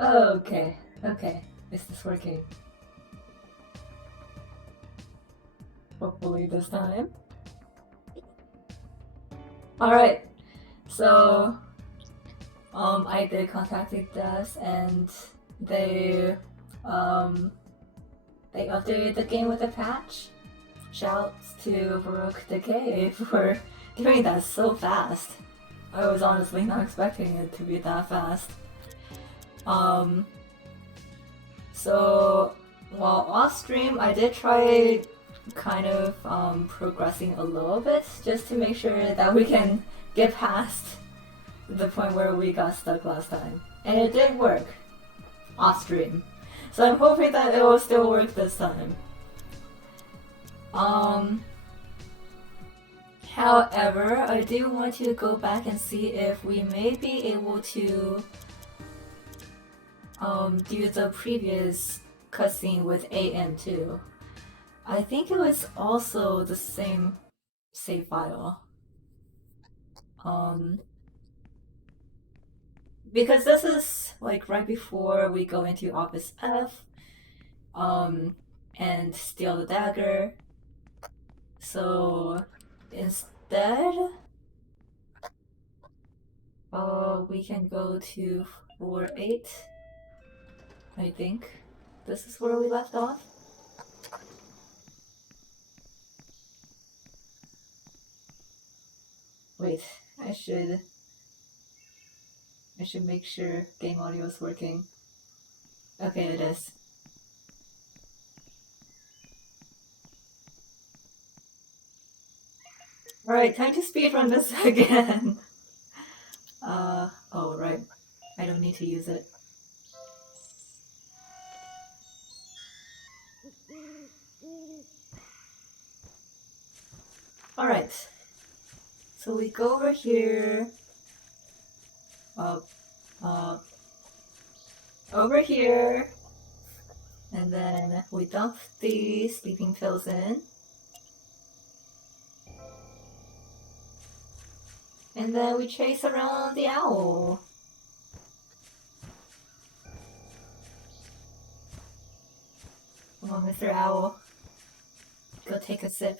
Okay, okay. Is this working? Hopefully this time. Alright, so I did contacted us and they um they updated the game with a patch. Shouts to Baroque Decay for doing that so fast. I was honestly not expecting it to be that fast. So while off stream, I did try kind of progressing a little bit just to make sure that we can get past the point where we got stuck last time. And it did work off stream. So I'm hoping that it will still work this time. However, I do want to go back and see if we may be able to do the previous cutscene with AM too. I think it was also the same save file. Um, because this is like right before we go into Office F, and steal the dagger. So instead, we can go to floor 8. I think this is where we left off. Wait, I should make sure game audio is working. Okay, it is. Alright, time to speedrun this again. Oh, right. I don't need to use it. Alright. So we go over here. Over here. And then we dump the sleeping pills in. And then we chase around the owl. Come on, Mr. Owl. Go take a sip.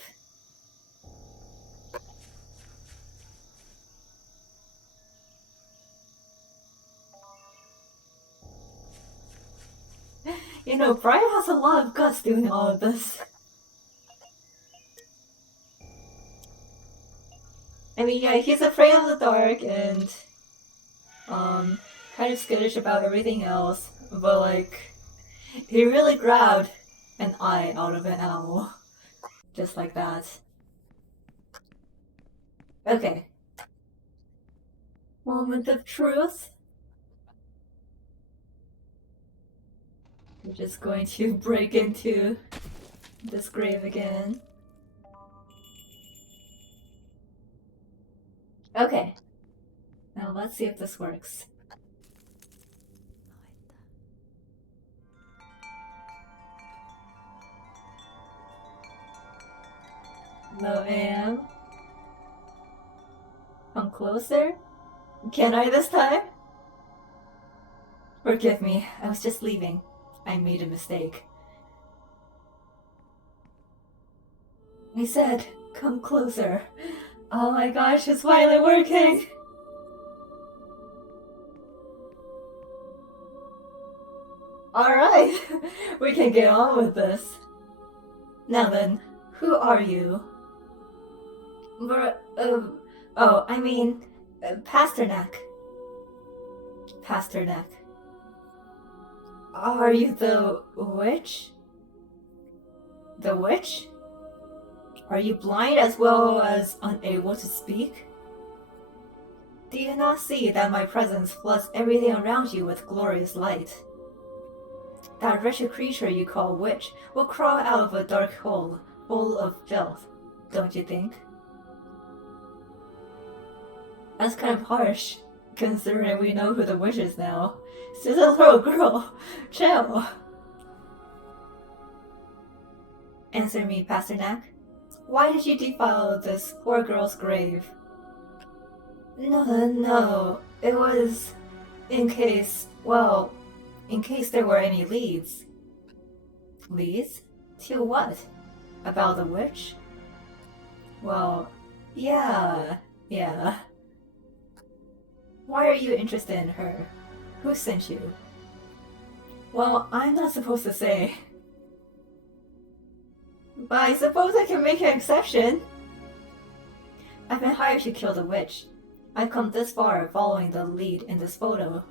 You know, Brian has a lot of guts doing all of this. I mean, yeah, he's afraid of the dark and, kind of skittish about everything else, but like, he really grabbed an eye out of an owl. Just like that. Okay. Moment of truth. We're just going to break into this grave again. Okay. Now let's see if this works. Hello, AM. Come closer? Can I this time? Forgive me, I was just leaving. I made a mistake. I said, come closer. Oh my gosh, it's finally working! Alright, we can get on with this. Now then, who are you? I mean, Pasternak. Pasternak. Are you the witch? The witch? Are you blind as well as unable to speak? Do you not see that my presence floods everything around you with glorious light? That wretched creature you call witch will crawl out of a dark hole full of filth, don't you think? That's kind of harsh, considering we know who the witch is now. She's a little girl. Chill. Answer me, Pasternak. Why did you defile this poor girl's grave? No. It was in case there were any leads. Leads? To what? About the witch? Well, yeah. Why are you interested in her? Who sent you? Well, I'm not supposed to say. But I suppose I can make an exception. I've been hired to kill the witch. I've come this far following the lead in this photo.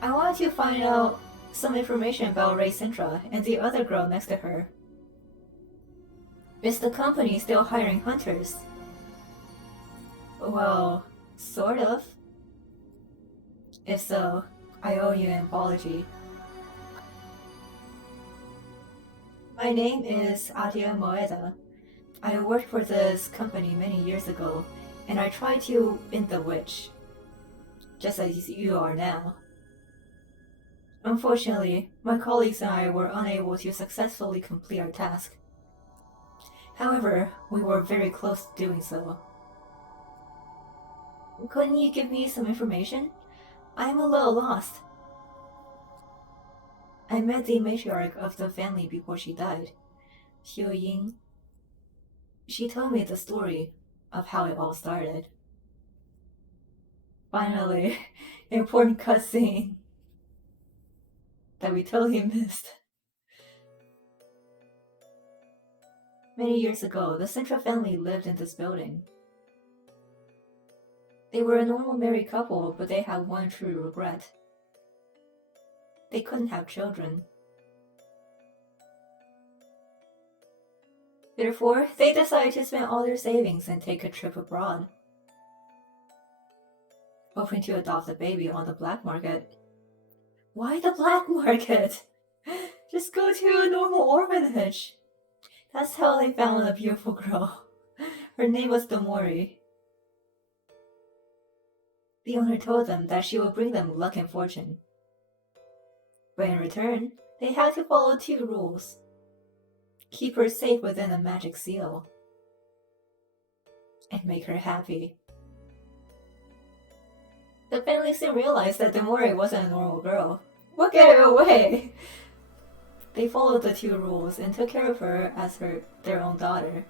I wanted to find out some information about Ray Sintra and the other girl next to her. Is the company still hiring hunters? Well, sort of. If so, I owe you an apology. My name is ID.A Moeda. I worked for this company many years ago, and I tried to win the witch. Just as you are now. Unfortunately, my colleagues and I were unable to successfully complete our task. However, we were very close to doing so. Couldn't you give me some information? I am a little lost. I met the matriarch of the family before she died, Xiu Ying. She told me the story of how it all started. Finally, important cutscene that we totally missed. Many years ago, the Central family lived in this building. They were a normal married couple, but they had one true regret. They couldn't have children. Therefore, they decided to spend all their savings and take a trip abroad, hoping to adopt a baby on the black market. Why the black market? Just go to a normal orphanage. That's how they found a beautiful girl. Her name was Domori. The owner told them that she would bring them luck and fortune. But in return, they had to follow two rules. Keep her safe within a magic seal, and make her happy. The family soon realized that Domori wasn't a normal girl. What gave it away? They followed the two rules and took care of her as their own daughter.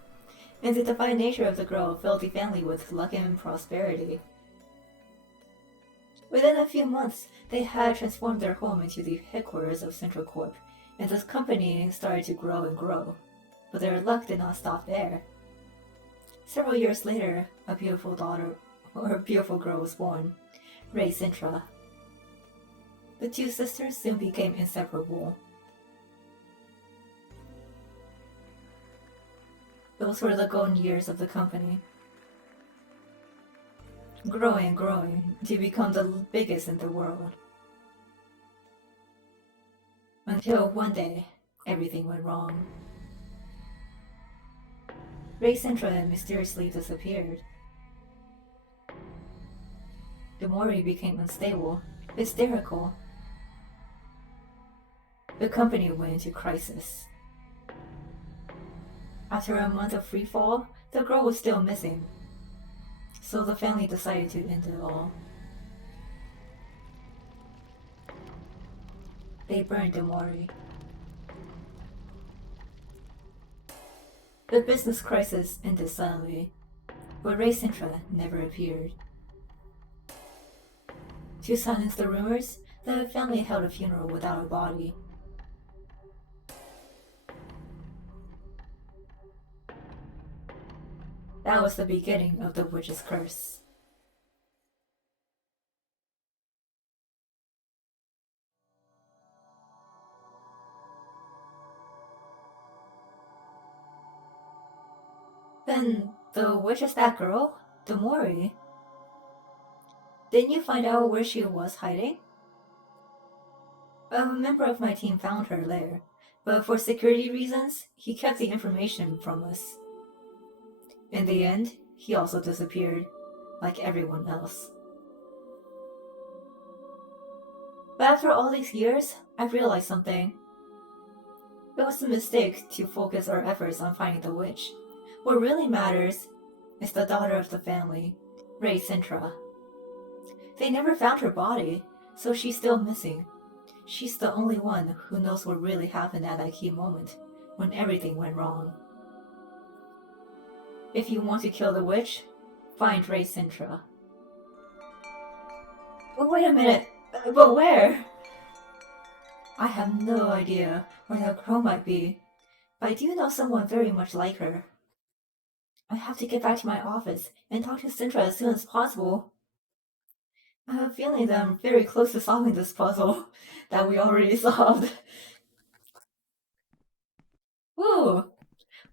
And the divine nature of the girl filled the family with luck and prosperity. Within a few months, they had transformed their home into the headquarters of Central Corp, and this company started to grow and grow. But their luck did not stop there. Several years later, a beautiful girl was born, Rei Sintra. The two sisters soon became inseparable. Those were the golden years of the company. Growing and growing to become the biggest in the world. Until one day, everything went wrong. Rei Sintra mysteriously disappeared. Domori became unstable, hysterical. The company went into crisis. After a month of freefall, the girl was still missing. So the family decided to end it all. They burned Domori. The business crisis ended suddenly, but Rei Sintra never appeared. To silence the rumors, the family held a funeral without a body. That was the beginning of the witch's curse. Then, the witch is that girl? Domori? Didn't you find out where she was hiding? A member of my team found her lair, but for security reasons, he kept the information from us. In the end, he also disappeared, like everyone else. But after all these years, I've realized something. It was a mistake to focus our efforts on finding the witch. What really matters is the daughter of the family, Rei Sintra. They never found her body, so she's still missing. She's the only one who knows what really happened at that key moment, when everything went wrong. If you want to kill the witch, find Rei Sintra. But wait a minute, but where? I have no idea where that girl might be, but I do know someone very much like her. I have to get back to my office and talk to Sintra as soon as possible. I have a feeling that I'm very close to solving this puzzle that we already solved. Woo!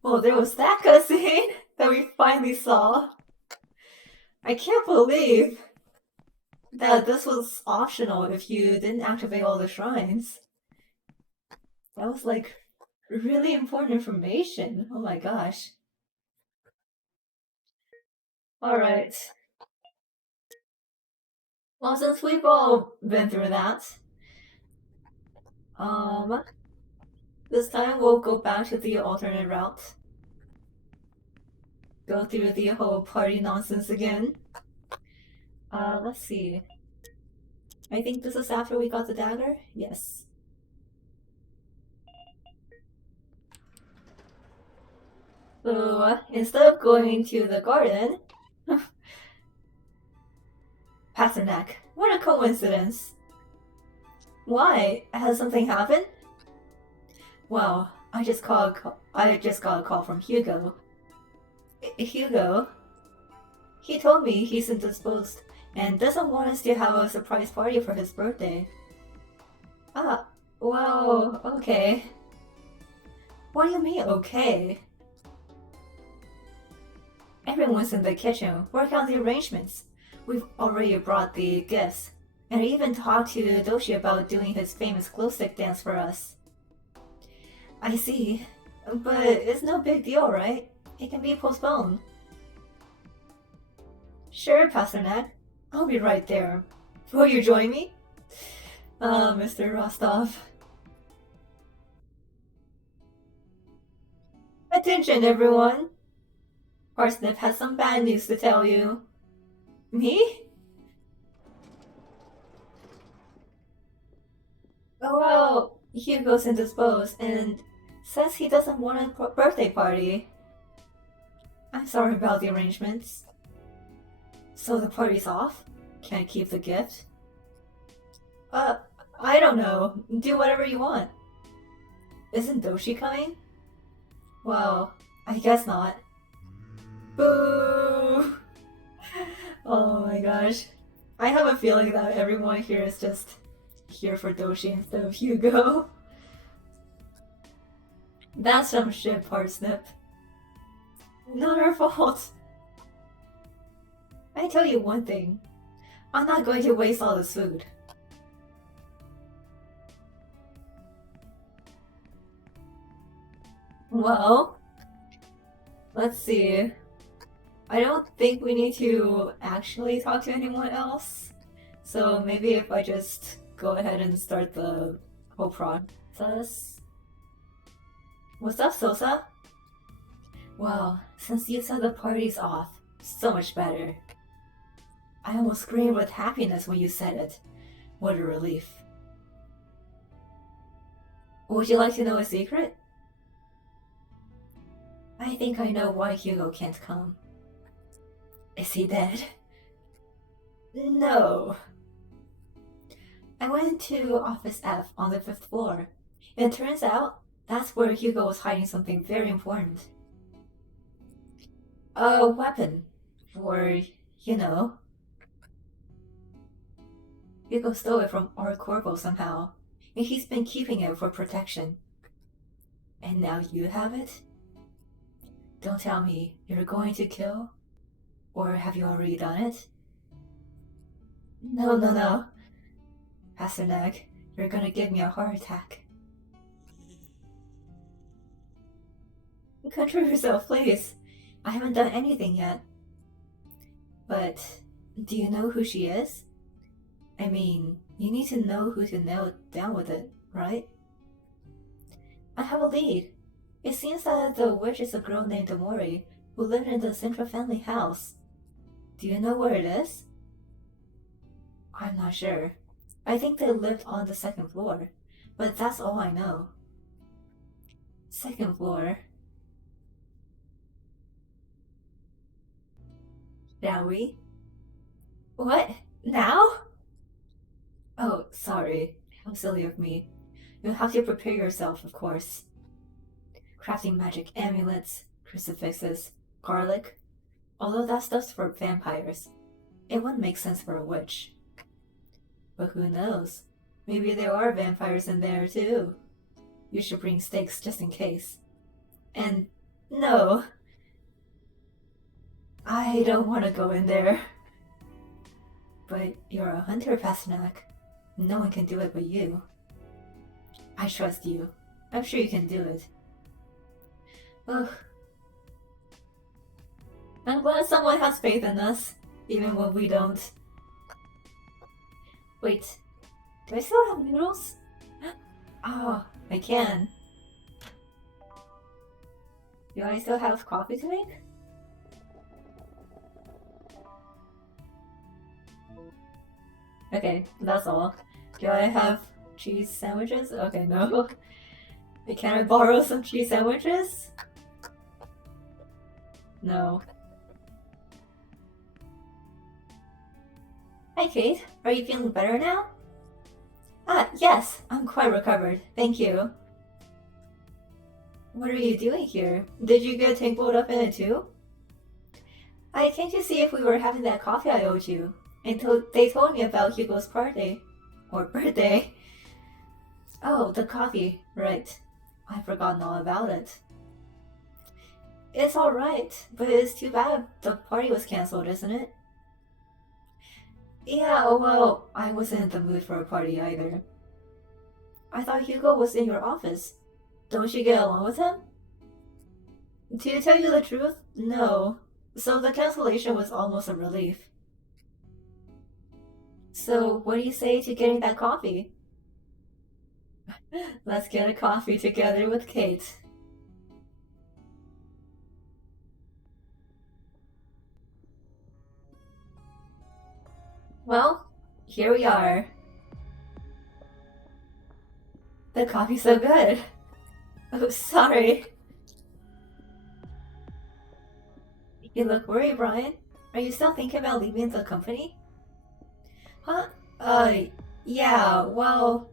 Well, there was that cutscene that we finally saw. I can't believe that this was optional if you didn't activate all the shrines. That was like really important information. Oh my gosh. Alright. Well, since we've all been through that, This time we'll go back to the alternate route. Go through the whole party nonsense again. Let's see. I think this is after we got the dagger? Yes. So, instead of going to the garden... Pasternak, what a coincidence. Why? Has something happened? Well, I just got a call from Hugo. Hugo? He told me he's indisposed and doesn't want us to have a surprise party for his birthday. Ah, well, okay. What do you mean, okay? Everyone's in the kitchen, working on the arrangements. We've already brought the gifts, and I even talked to Doshi about doing his famous glow stick dance for us. I see, but it's no big deal, right? It can be postponed. Sure, Pasternak. I'll be right there. Will you join me? Mr. Rostov. Attention, everyone! Parsnip has some bad news to tell you. Me? Oh well, Hugo's indisposed and says he doesn't want a birthday party. I'm sorry about the arrangements. So the party's off? Can't keep the gift? I don't know. Do whatever you want. Isn't Doshi coming? Well, I guess not. Boo! Oh my gosh. I have a feeling that everyone here is just here for Doshi instead of Hugo. That's some shit, Parsnip. Not our fault. I tell you one thing. I'm not going to waste all this food. Well, let's see. I don't think we need to actually talk to anyone else. So maybe if I just go ahead and start the whole process. What's up, Sosa? Well, since you said the party's off, so much better. I almost screamed with happiness when you said it. What a relief. Would you like to know a secret? I think I know why Hugo can't come. Is he dead? No. I went to Office F on the 5th floor. It turns out that's where Hugo was hiding something very important. A weapon. For, you know. Hugo stole it from our corporal somehow, and he's been keeping it for protection. And now you have it? Don't tell me you're going to kill? Or have you already done it? No. Pasternak, you're gonna give me a heart attack. Control yourself, please. I haven't done anything yet. But, do you know who she is? I mean, you need to know who to nail down with it, right? I have a lead. It seems that the witch is a girl named Amori, who lived in the Central family house. Do you know where it is? I'm not sure. I think they lived on the 2nd floor, but that's all I know. 2nd floor. Shall we? What? Now? Oh, sorry. How silly of me. You'll have to prepare yourself, of course. Crafting magic amulets, crucifixes, garlic. Although that stuff's for vampires. It wouldn't make sense for a witch. But who knows? Maybe there are vampires in there too. You should bring stakes just in case. And no. I don't want to go in there. But you're a hunter, Pasternak. No one can do it but you. I trust you. I'm sure you can do it. Ugh. I'm glad someone has faith in us, even when we don't. Wait, do I still have noodles? Oh, I can. Do I still have coffee to make? Okay, that's all. Do I have cheese sandwiches? Okay, no. Can I borrow some cheese sandwiches? No. Hi, Kate. Are you feeling better now? Ah, yes. I'm quite recovered. Thank you. What are you doing here? Did you get tangled up in it too? I came to see if we were having that coffee I owed you. And they told me about Hugo's party. Or birthday. Oh, the coffee. Right. I've forgotten all about it. It's alright, but it's too bad the party was cancelled, isn't it? Yeah, well, I wasn't in the mood for a party either. I thought Hugo was in your office. Don't you get along with him? To tell you the truth, no. So the cancellation was almost a relief. So, what do you say to getting that coffee? Let's get a coffee together with Kate. Well, here we are. The coffee's so good. Oh, sorry. You look worried, Brian. Are you still thinking about leaving the company? Huh? Uh, yeah, well,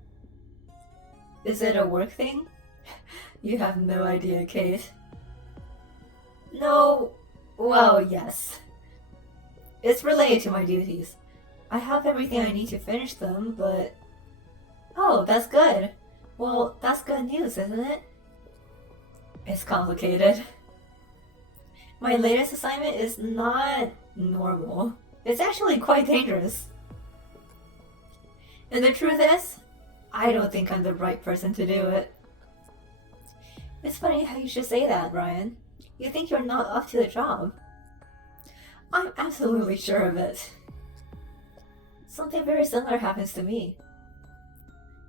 is it a work thing? You have no idea, Kate. No, well, yes. It's related to my duties. I have everything I need to finish them, but... Oh, that's good. Well, that's good news, isn't it? It's complicated. My latest assignment is not normal. It's actually quite dangerous. And the truth is, I don't think I'm the right person to do it. It's funny how you should say that, Ryan. You think you're not up to the job. I'm absolutely sure of it. Something very similar happens to me.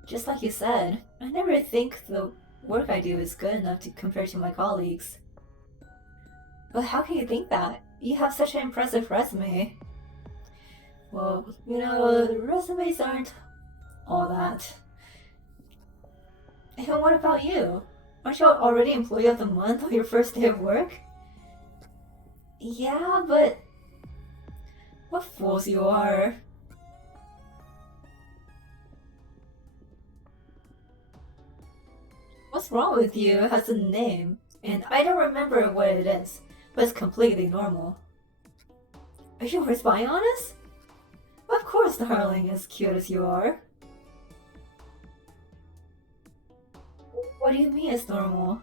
Just like you said, I never think the work I do is good enough to compare to my colleagues. But how can you think that? You have such an impressive resume. Well, resumes aren't all that. And what about you? Aren't you already Employee of the Month on your first day of work? Yeah, but... What fools you are. What's wrong with you has a name, and I don't remember what it is, but it's completely normal. Are you spying on us? Of course, darling, as cute as you are. What do you mean it's normal?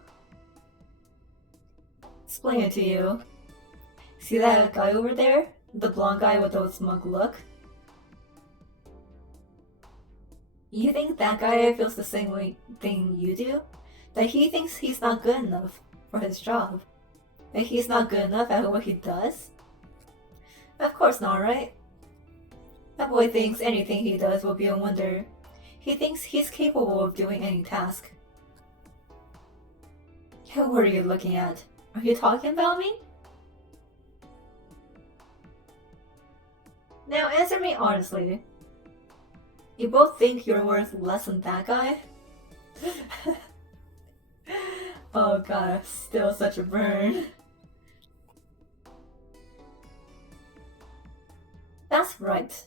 Explain it to you. See that guy over there? The blonde guy with the smug look? You think that guy feels the same thing you do? That he thinks he's not good enough for his job? That he's not good enough at what he does? Of course not, right? That boy thinks anything he does will be a wonder. He thinks he's capable of doing any task. What are you looking at? Are you talking about me? Now answer me honestly. You both think you're worth less than that guy? Oh god, still such a burn. That's right.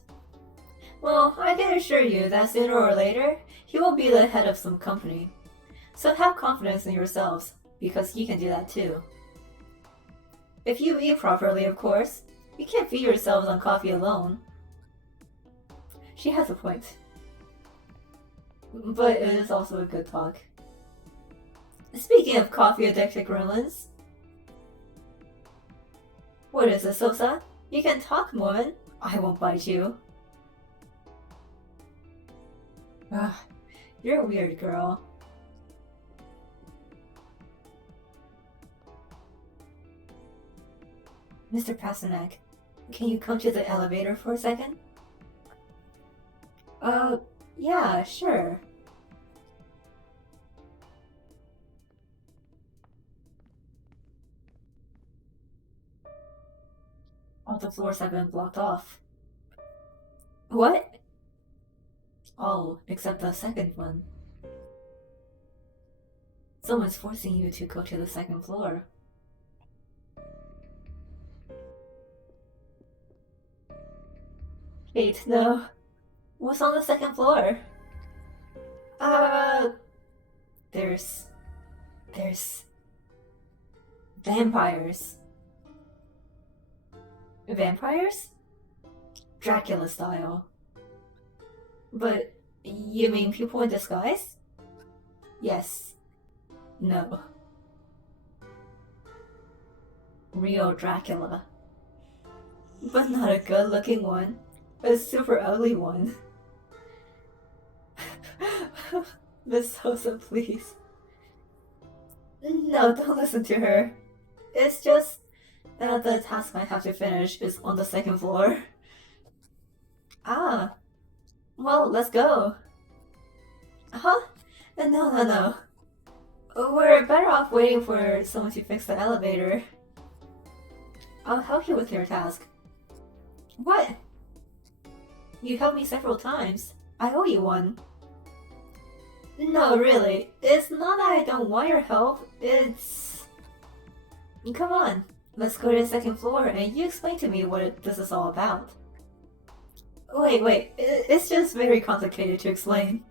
Well, I can assure you that sooner or later, he will be the head of some company. So have confidence in yourselves, because you can do that too. If you eat properly, of course. You can't feed yourselves on coffee alone. She has a point. But it is also a good talk. Speaking of coffee-addicted gremlins... What is this, Sosa? You can talk, woman. I won't bite you. Ugh, you're a weird girl. Mr. Pasternak, can you come to the elevator for a second? Yeah, sure. All the floors have been blocked off. What? All except the second one. Someone's forcing you to go to the second floor. Wait, no. What's on the second floor? There's vampires. Vampires? Dracula style. But you mean people in disguise? Yes. No. Real Dracula. But not a good looking one. A super ugly one. Miss Sosa, please. No, don't listen to her. It's just that the task I have to finish is on the second floor. Ah. Well, let's go. Huh? No. We're better off waiting for someone to fix the elevator. I'll help you with your task. What? You helped me several times. I owe you one. No, really. It's not that I don't want your help. It's... Come on. Let's go to the second floor and you explain to me what this is all about. Wait. It's just very complicated to explain.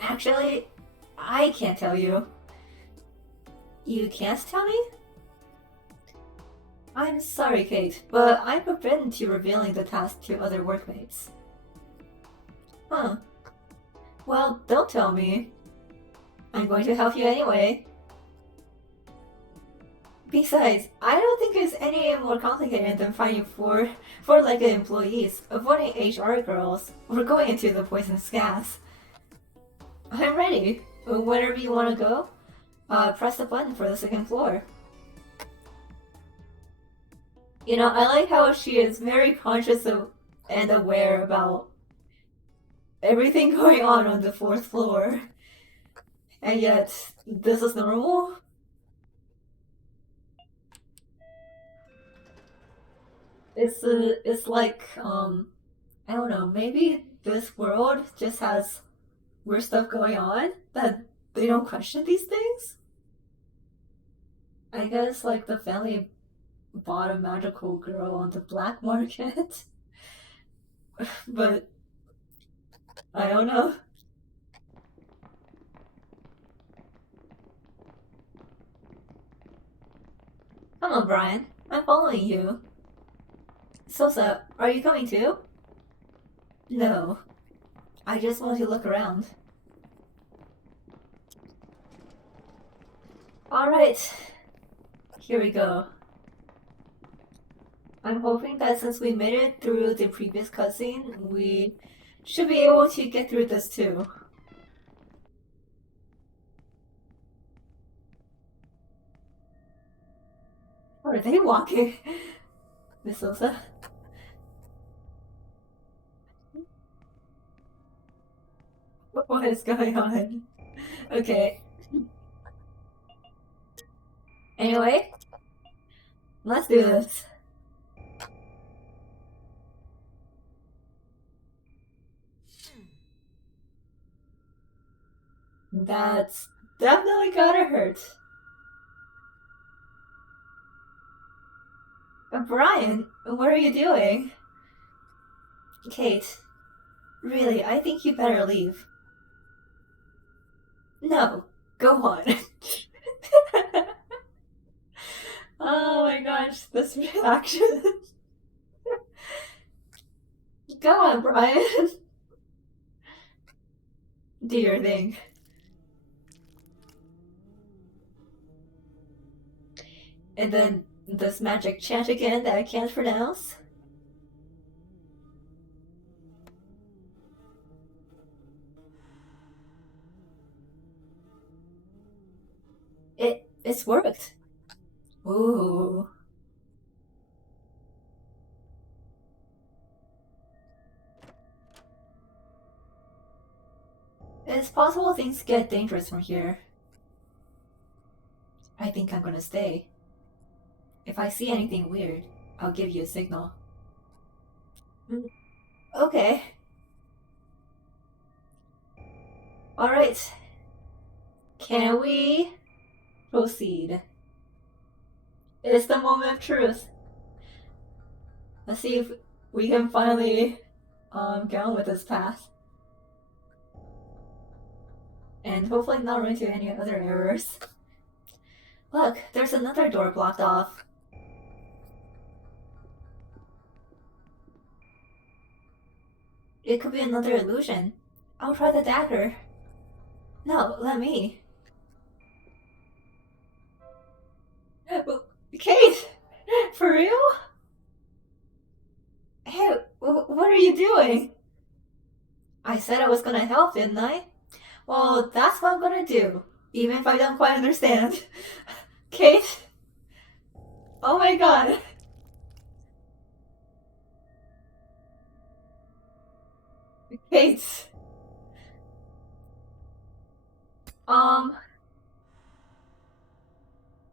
Actually, I can't tell you. You can't tell me? I'm sorry, Kate, but I'm forbidden to revealing the task to other workmates. Huh. Well, don't tell me. I'm going to help you anyway. Besides, I don't think it's any more complicated than finding four-legged employees, avoiding HR girls, or going into the poisonous gas. I'm ready. Whenever you want to go, press the button for the second floor. You know, I like how she is very conscious of and aware about everything going on the fourth floor. And yet, this is normal? It's like, I don't know, maybe this world just has weird stuff going on that they don't question these things? I guess, like, the family bought a magical girl on the black market. But I don't know. Come on, Brian. I'm following you. Sosa, are you coming too? No. I just want to look around. Alright. Here we go. I'm hoping that since we made it through the previous cutscene, we should be able to get through this too. Are they walking? Miss Sosa? What is going on? Okay. Anyway, let's do this. That's definitely gotta hurt. Brian, what are you doing? Kate, really, I think you better leave. No, go on. Oh my gosh, this reaction. Go on, Brian. Do your thing. And then this magic chant again that I can't pronounce. It's worked. Ooh. It's possible things get dangerous from here. I think I'm gonna stay. If I see anything weird, I'll give you a signal. Okay. Alright. Can we proceed? It's the moment of truth. Let's see if we can finally get on with this path. And hopefully not run into any other errors. Look, there's another door blocked off. It could be another illusion. I'll try the dagger. No, let me. Kate! For real? Hey, what are you doing? I said I was gonna help, didn't I? Well, that's what I'm gonna do, even if I don't quite understand. Kate? Oh my god. Kate. Um,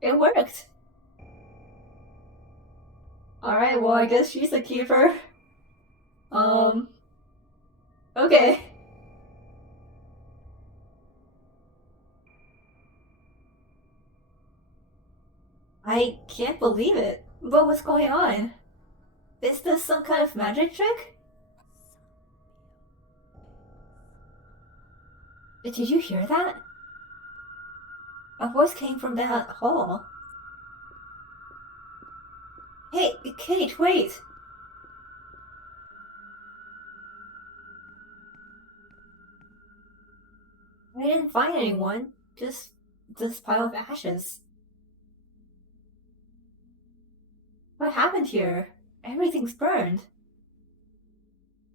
it worked. Alright, well, I guess she's the keeper. Okay. I can't believe it. But what's going on? Is this some kind of magic trick? Did you hear that? A voice came from that hall. Hey, Kate, wait! I didn't find anyone. Just this pile of ashes. What happened here? Everything's burned.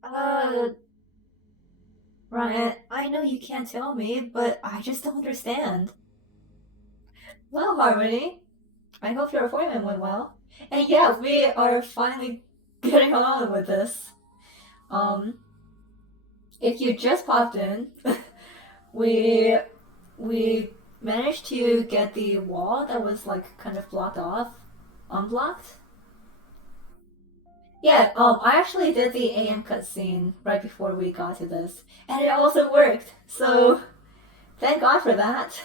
Uh, Ryan, I know you can't tell me, but I just don't understand. Well, Harmony, I hope your appointment went well. And yeah, we are finally getting on with this. Um, if you just popped in, we we managed to get the wall that was like kind of blocked off unblocked. Yeah, I actually did the AM cutscene right before we got to this, and it also worked. So thank God for that.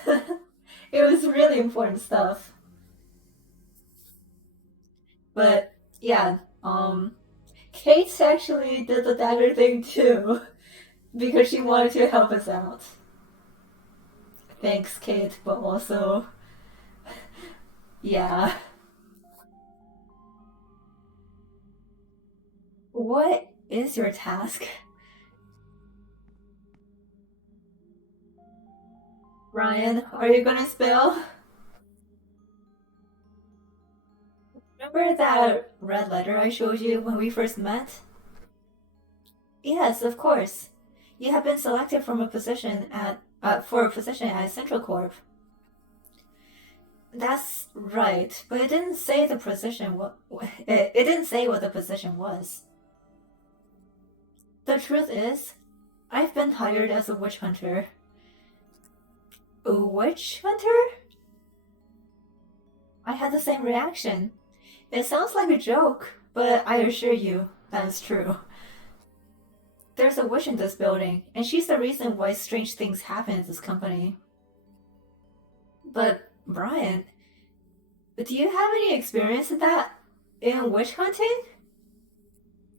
It was really important stuff. But yeah, Kate actually did the dagger thing too because she wanted to help us out. Thanks, Kate, but also, yeah. What is your task? Ryan, are you gonna spill? Remember that red letter I showed you when we first met? Yes, of course. You have been selected from a position at for a position at Central Corp. That's right, but it didn't say the position. It didn't say what the position was. The truth is, I've been hired as a witch hunter. A witch hunter? I had the same reaction. It sounds like a joke, but I assure you, that is true. There's a witch in this building, and she's the reason why strange things happen in this company. But, Brian, do you have any experience in that? In witch hunting?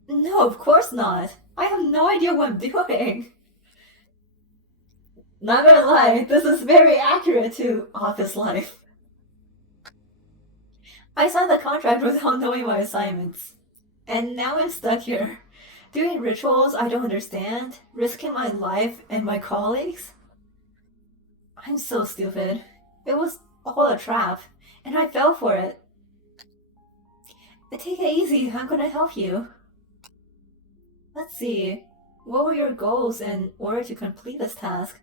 No, of course not. I have no idea what I'm doing. Not gonna lie, this is very accurate to office life. I signed the contract without knowing my assignments. And now I'm stuck here, doing rituals I don't understand, risking my life and my colleagues. I'm so stupid. It was all a trap, and I fell for it. Take it easy, I'm gonna help you. Let's see. What were your goals in order to complete this task?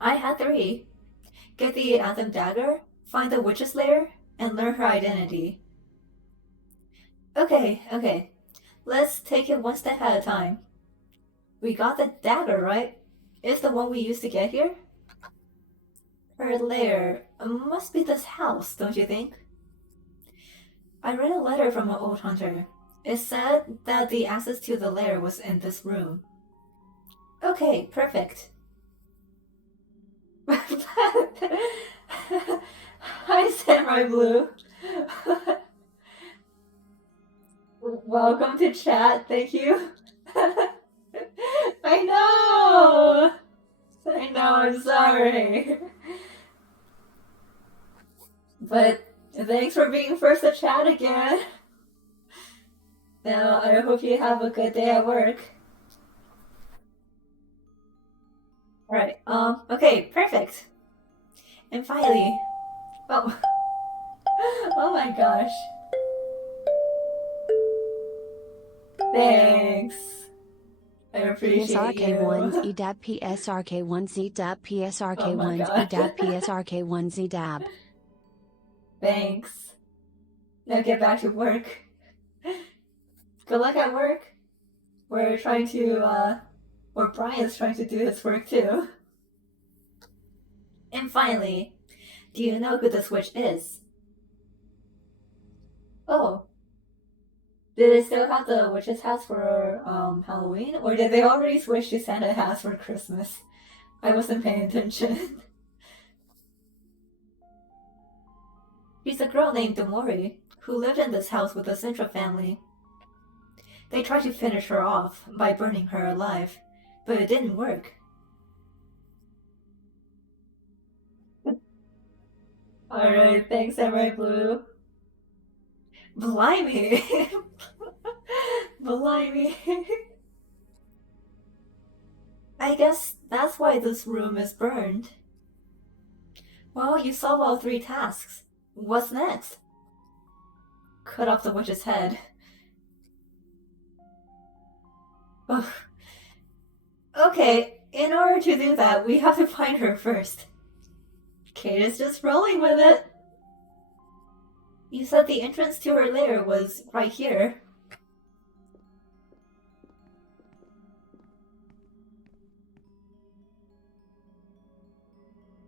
I had three. Get the Anthem Dagger, find the Witch's Lair, and learn her identity. Okay. Let's take it one step at a time. We got the dagger, right? It's the one we used to get here? Her lair must be this house, don't you think? I read a letter from an old hunter. It said that the access to the lair was in this room. Okay, perfect. Hi, Samurai Blue. Welcome to chat, thank you. I know! I'm sorry. But thanks for being first to chat again. Now, I hope you have a good day at work. Alright, okay, perfect. And finally, oh, oh my gosh. Thanks. I appreciate PSRK1s you. EDAB PSRK1 ZDAB Oh my PSRK1s God. EDAB PSRK1 ZDAB. Thanks. Now get back to work. Good luck at work. We're trying to, or Brian's trying to do his work too. And finally, do you know who the switch is? Oh. Did they still have the witch's house for Halloween? Or did they already switch to Santa house for Christmas? I wasn't paying attention. She's a girl named Demori, who lived in this house with the Sintra family. They tried to finish her off by burning her alive, but it didn't work. Alright, thanks, Samurai Blue. Blimey! Blimey! I guess that's why this room is burned. Well, you solved all 3 tasks. What's next? Cut off the witch's head. Ugh. Okay, in order to do that, we have to find her first. Kate is just rolling with it. You said the entrance to her lair was right here.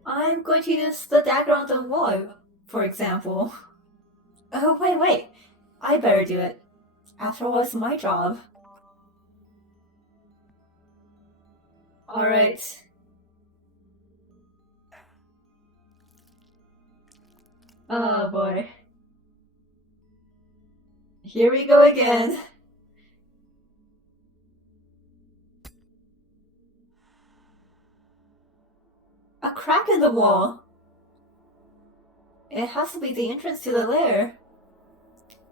I'm going to use the dagger on the wall, for example. Oh, wait. I better do it. After all, it's my job. Alright. Oh boy. Here we go again. A crack in the wall. It has to be the entrance to the lair.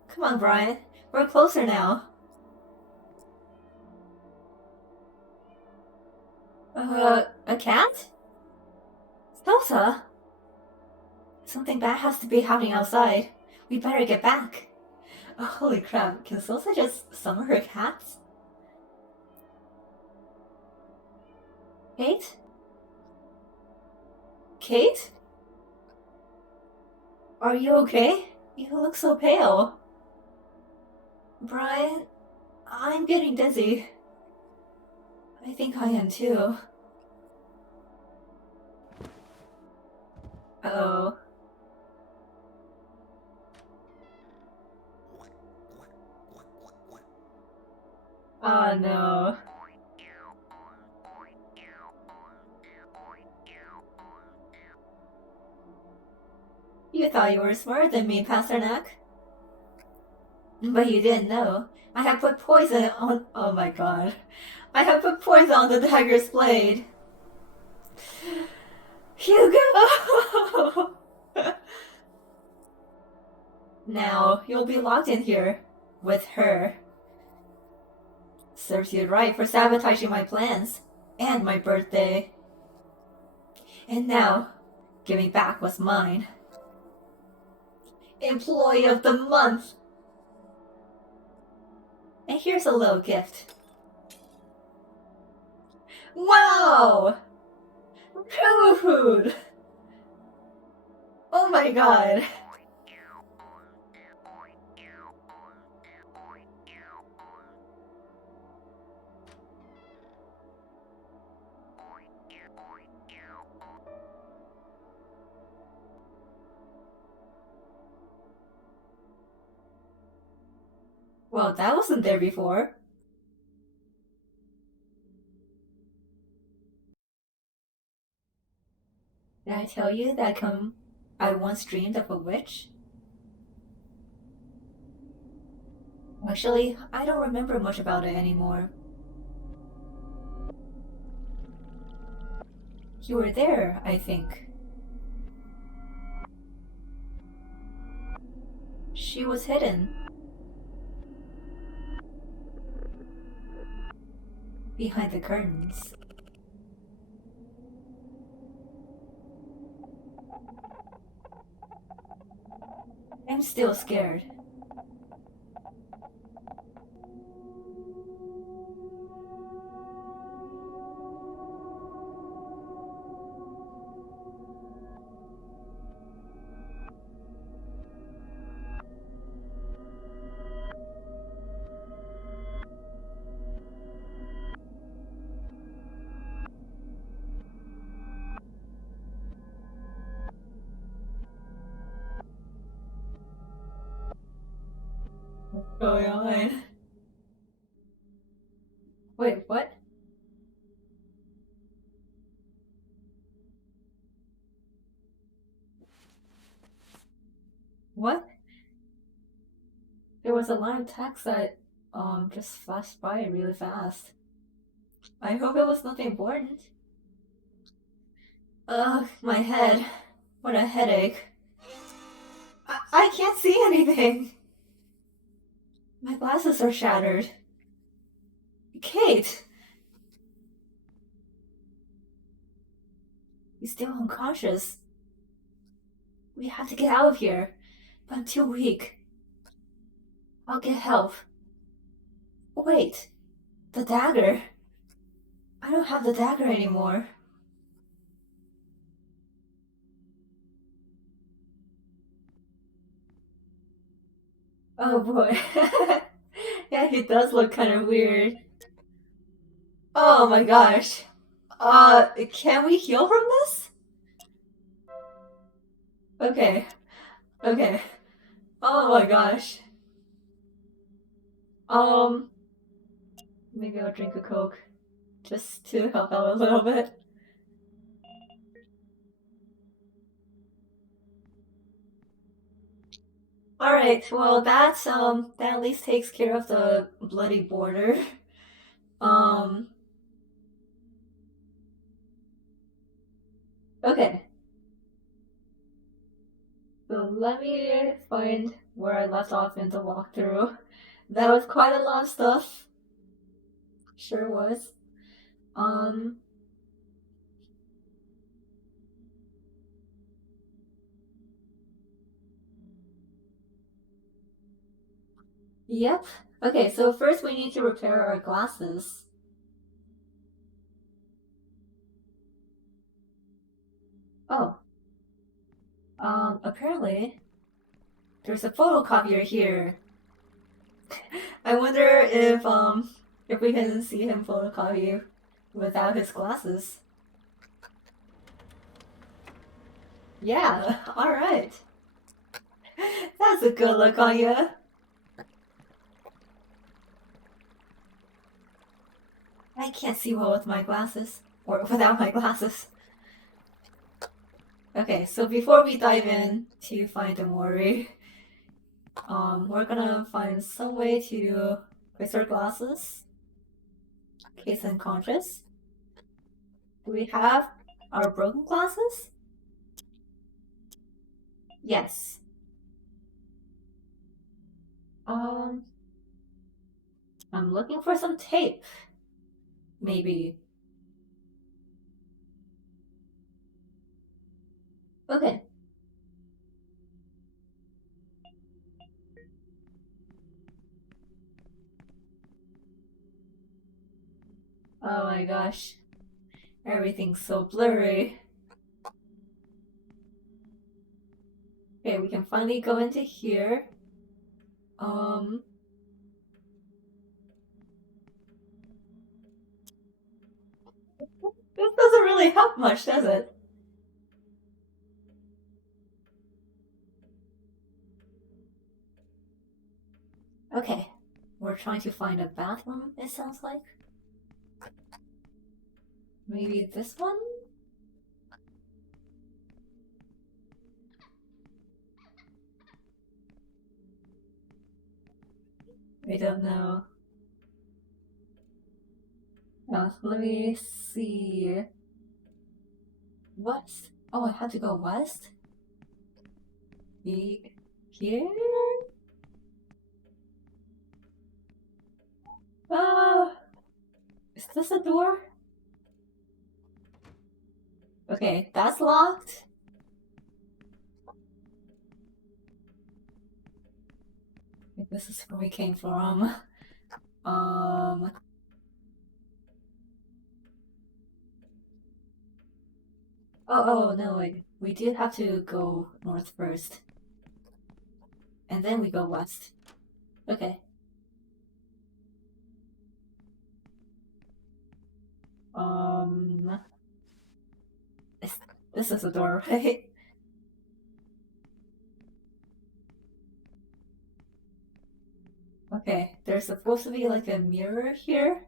Come on, Brian. We're closer now. A cat? Salsa? Something bad has to be happening outside. We better get back. Oh, holy crap, can Salsa just summon her cats? Kate? Kate? Are you okay? You look so pale. Brian, I'm getting dizzy. I think I am too. Uh-oh. Oh no. You thought you were smarter than me, Pasternak. But you didn't know. I have put poison on. Oh my god. I have put poison on the dagger's blade. Hugo! Now, you'll be locked in here. With her. Serves you right for sabotaging my plans. And my birthday. And now, giving back what's mine. Employee of the month! And here's a little gift. Wow! Food! Oh my god. Well, that wasn't there before. Did I tell you that I once dreamed of a witch? Actually, I don't remember much about it anymore. You were there, I think. She was hidden behind the curtains. I'm still scared. What's going on? Wait, what? What? There was a line of text that just flashed by really fast. I hope it was nothing important. Ugh, my head. What a headache. I can't see anything. My glasses are shattered. Kate! You're still unconscious. We have to get out of here. But I'm too weak. I'll get help. Wait. The dagger. I don't have the dagger anymore. Oh boy. Yeah, he does look kind of weird. Oh my gosh. Can we heal from this? Okay. Okay. Oh my gosh. Um, maybe I'll drink a Coke just to help out a little bit. Alright, well that at least takes care of the bloody border. Um, okay. So let me find where I left off in the walkthrough. That was quite a lot of stuff. Sure was. Um, yep. Okay, so first we need to repair our glasses. Oh, apparently there's a photocopier here. I wonder if we can see him photocopy without his glasses. Yeah, alright. That's a good look on you. I can't see well with my glasses. Or without my glasses. Okay, so before we dive in to find the Mori, we're gonna find some way to fix our glasses. Case unconscious. Do we have our broken glasses? Yes. Um, I'm looking for some tape. Maybe. Okay. Oh my gosh. Everything's so blurry. Okay, we can finally go into here. Um, this doesn't really help much, does it? Okay. We're trying to find a bathroom, it sounds like. Maybe this one? I don't know. Let me see. What? Oh, I had to go west? Here? Ah! Is this a door? Okay, that's locked. This is where we came from. Oh, no, wait. We did have to go north first. And then we go west. Okay. This is a door, right? Okay, there's supposed to be like a mirror here.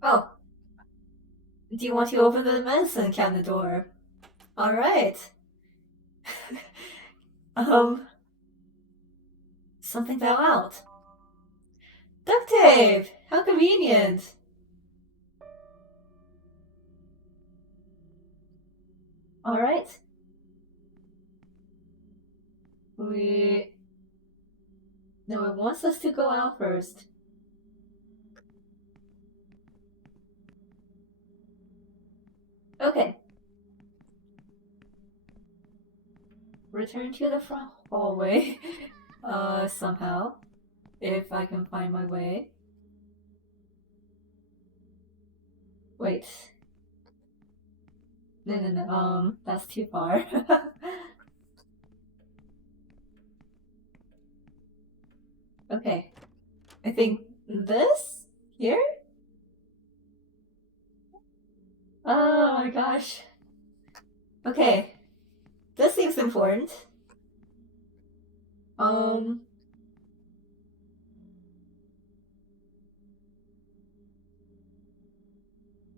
Oh, do you want to open the medicine cabinet door? Alright. Something fell out. Duct tape! How convenient! Alright. No, it wants us to go out first. Okay. Return to the front hallway. Somehow. If I can find my way. Wait. No, that's too far. Okay. I think this? Here? Oh my gosh. Okay. This seems important.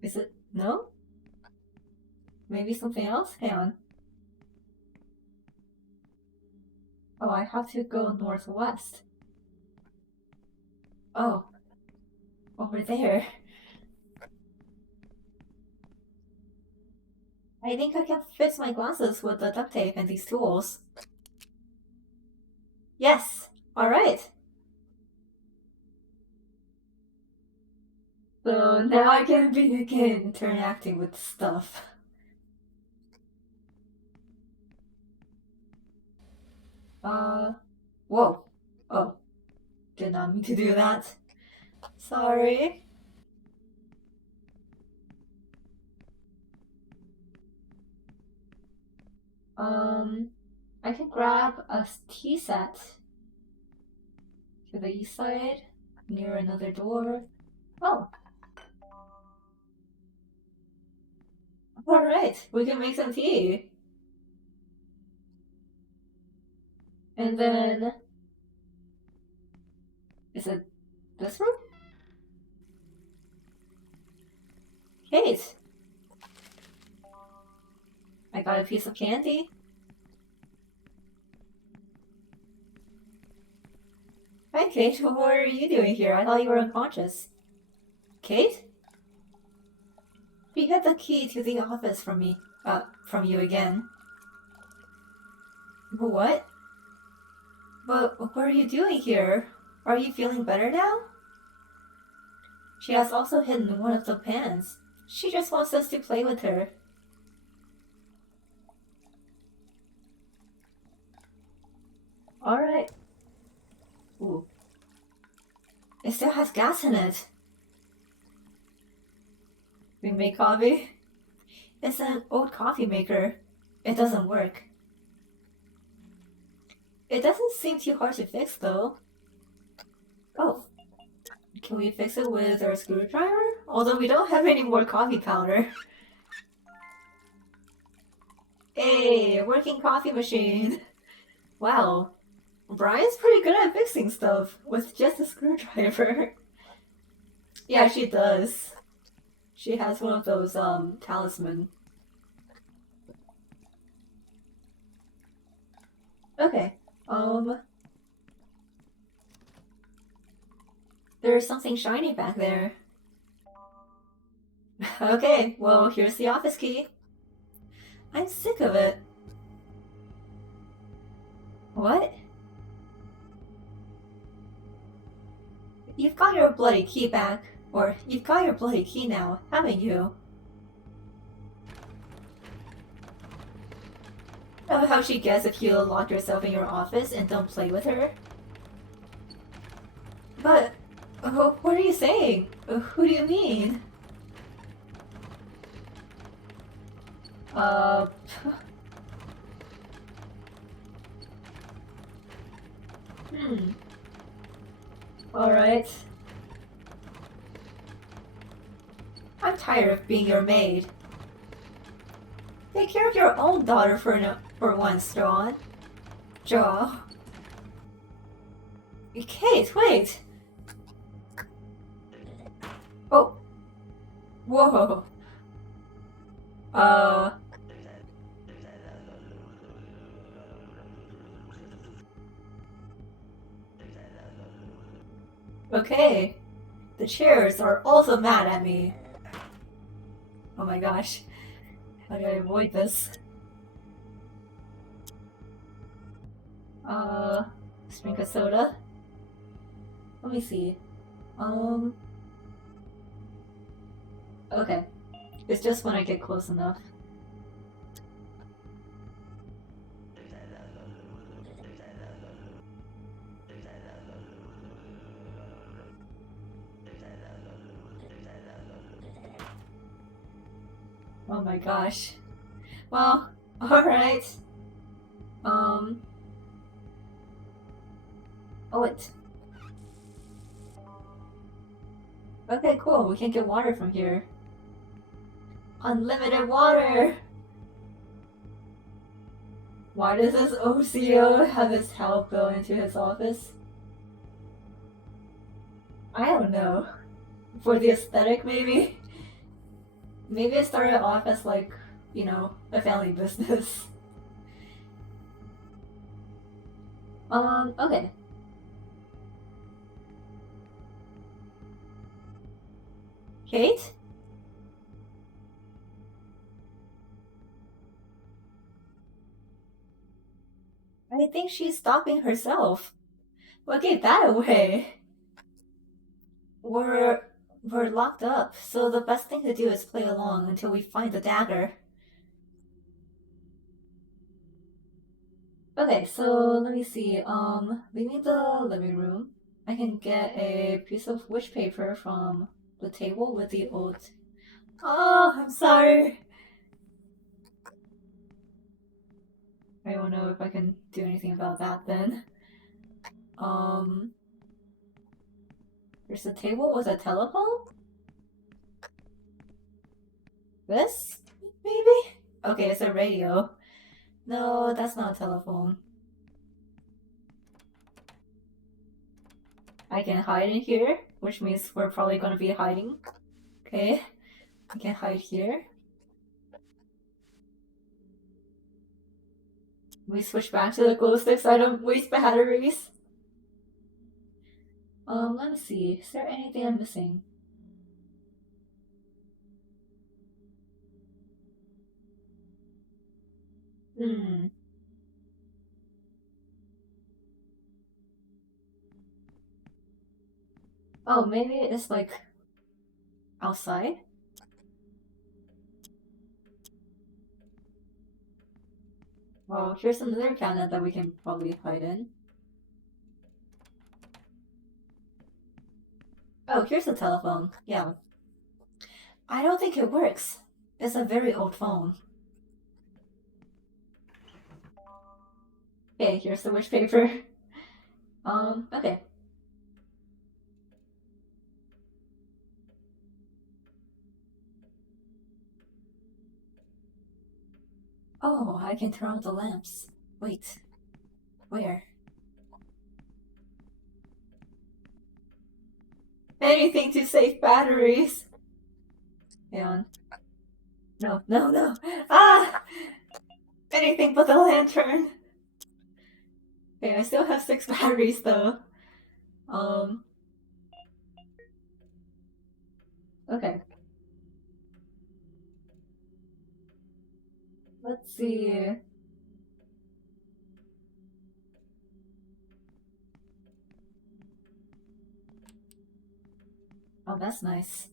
Is it? No? Maybe something else? Hang on. Oh, I have to go northwest. Oh. Over there. I think I can fix my glasses with the duct tape and these tools. Yes! Alright! So now I can begin interacting with stuff. Whoa. Oh. Did not mean to do that. Sorry. I can grab a tea set to the east side, near another door. Oh. Alright, we can make some tea. And then... Is it this room? Kate! I got a piece of candy. Hi, Kate. What are you doing here? I thought you were unconscious. Kate? We got the key to the office from me. From you again. What? But what are you doing here? Are you feeling better now? She has also hidden one of the pans. She just wants us to play with her. Alright. Ooh. It still has gas in it. We make coffee? It's an old coffee maker. It doesn't work. It doesn't seem too hard to fix though. Oh. Can we fix it with our screwdriver? Although we don't have any more coffee powder. Hey, a working coffee machine. Wow. Brian's pretty good at fixing stuff with just a screwdriver. Yeah, she does. She has one of those, talisman. Okay, there's something shiny back there. Okay, well, here's the office key. I'm sick of it. What? You've got your bloody key back. Or, you've got your bloody key now, haven't you? Know how she gets if you lock yourself in your office and don't play with her? But, what are you saying? Who do you mean? Uh... hmm. Alright. I'm tired of being your maid. Take care of your own daughter for once, John. Joe. Kate, wait! Oh. Whoa. Uh... Okay. The chairs are also mad at me. Oh my gosh. How do I avoid this? Drink a soda? Let me see. Okay. It's just when I get close enough. Oh my gosh. Well, alright. Oh wait. Okay, cool. We can get water from here. Unlimited water! Why does this OCO have his towel bill into his office? I don't know. For the aesthetic, maybe? Maybe it started off as like, you know, a family business. Okay. Kate? I think she's stopping herself. What gave that away? We're we're locked up, so the best thing to do is play along until we find the dagger. Okay, so let me see. Leaving the living room, I can get a piece of witch paper from the table with the old. Oh, I'm sorry. I don't know if I can do anything about that then. Um, there's a table with a telephone? This? Maybe? Okay, it's a radio. No, that's not a telephone. I can hide in here, which means we're probably gonna be hiding. Okay, I can hide here. We switch back to the glow sticks so I don't waste batteries. Let me see. Is there anything I'm missing? Hmm. Oh, maybe it's like outside? Well, here's another cabinet that we can probably hide in. Oh, here's a telephone. Yeah. I don't think it works. It's a very old phone. Okay, here's the wish paper. Okay. Oh, I can turn on the lamps. Wait. Where? Anything to save batteries. Hang on. No, no, no. Ah! Anything but the lantern. Okay, I still have 6 batteries though. Okay. Let's see. Oh, that's nice.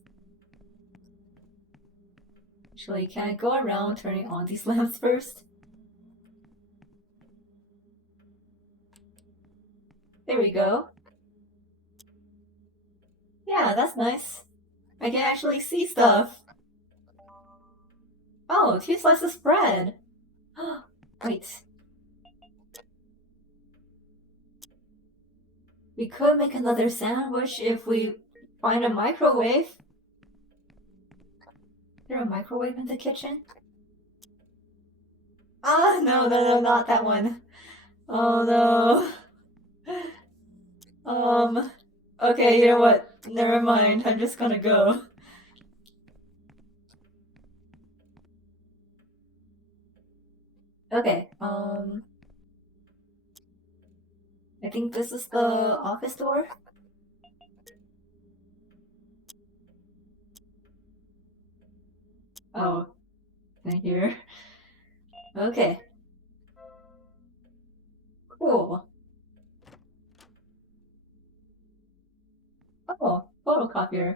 Actually, can I go around turning on these lamps first? There we go. Yeah, that's nice. I can actually see stuff. Oh, 2 slices of bread. Wait. We could make another sandwich if we find a microwave. Is there a microwave in the kitchen? Ah, no, no, no, not that one. Oh no. Okay, you know what? Never mind, I'm just gonna go. Okay, I think this is the office door. Oh, can I hear? Okay. Cool. Oh, photocopier.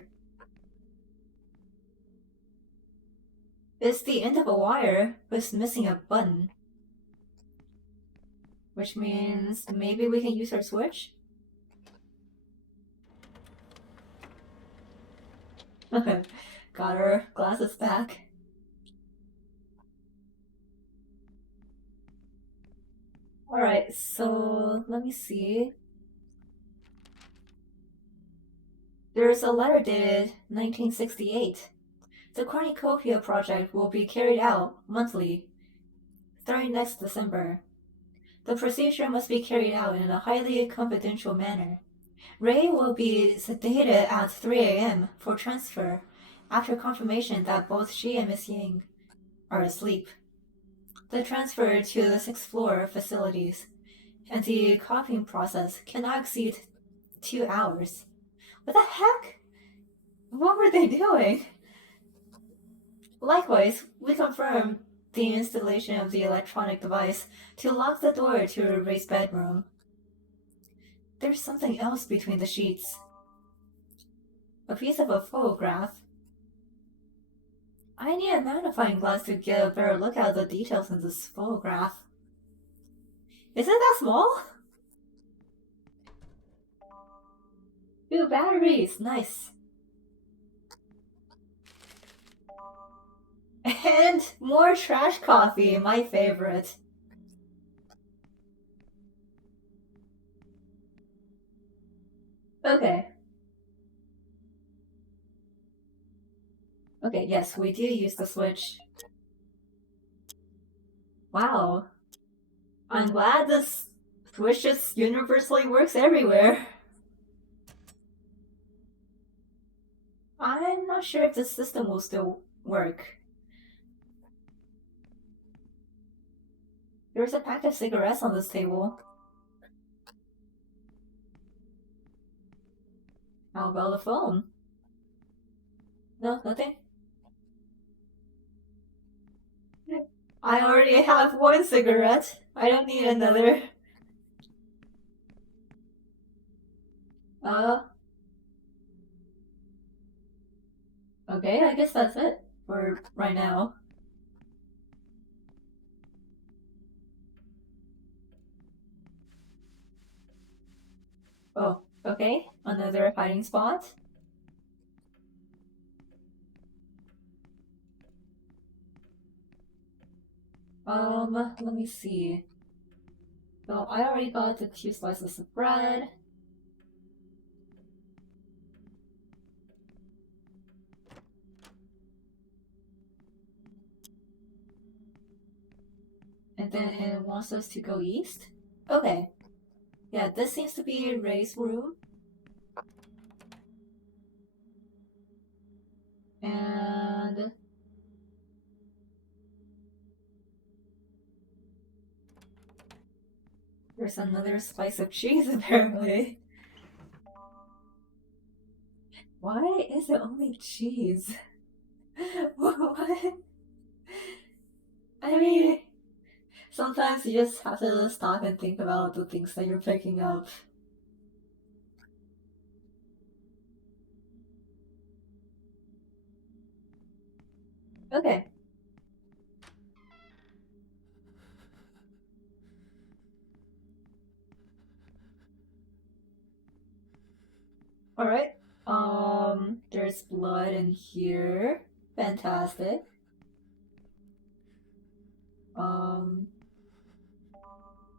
It's the end of a wire, but it's missing a button. Which means maybe we can use our switch? Got our glasses back. Alright, so let me see. There's a letter dated 1968. The cornucopia project will be carried out monthly, starting next December. The procedure must be carried out in a highly confidential manner. Ray will be sedated at 3 a.m. for transfer after confirmation that both she and Miss Yang are asleep. The transfer to the sixth floor facilities and the copying process cannot exceed 2 hours. What the heck? What were they doing? Likewise, we confirm the installation of the electronic device to lock the door to Ray's bedroom. There's something else between the sheets. A piece of a photograph. I need a magnifying glass to get a better look at the details in this photograph. Is it that small? 2 batteries, nice. And more trash coffee, my favorite. Okay. Okay, yes, we do use the switch. Wow. I'm glad this switch just universally works everywhere. I'm not sure if this system will still work. There's a pack of cigarettes on this table. How about the phone? No, nothing? I already have 1 cigarette. I don't need another. Uh. Okay, I guess that's it for right now. Oh, okay. Another hiding spot. Let me see. So I already got the 2 slices of bread. And then it wants us to go east? Okay. Yeah, this seems to be Ray's room. There's another slice of cheese, apparently. Why is it only cheese? What? I mean, sometimes you just have to stop and think about the things that you're picking up. Okay. Alright. There's blood in here. Fantastic.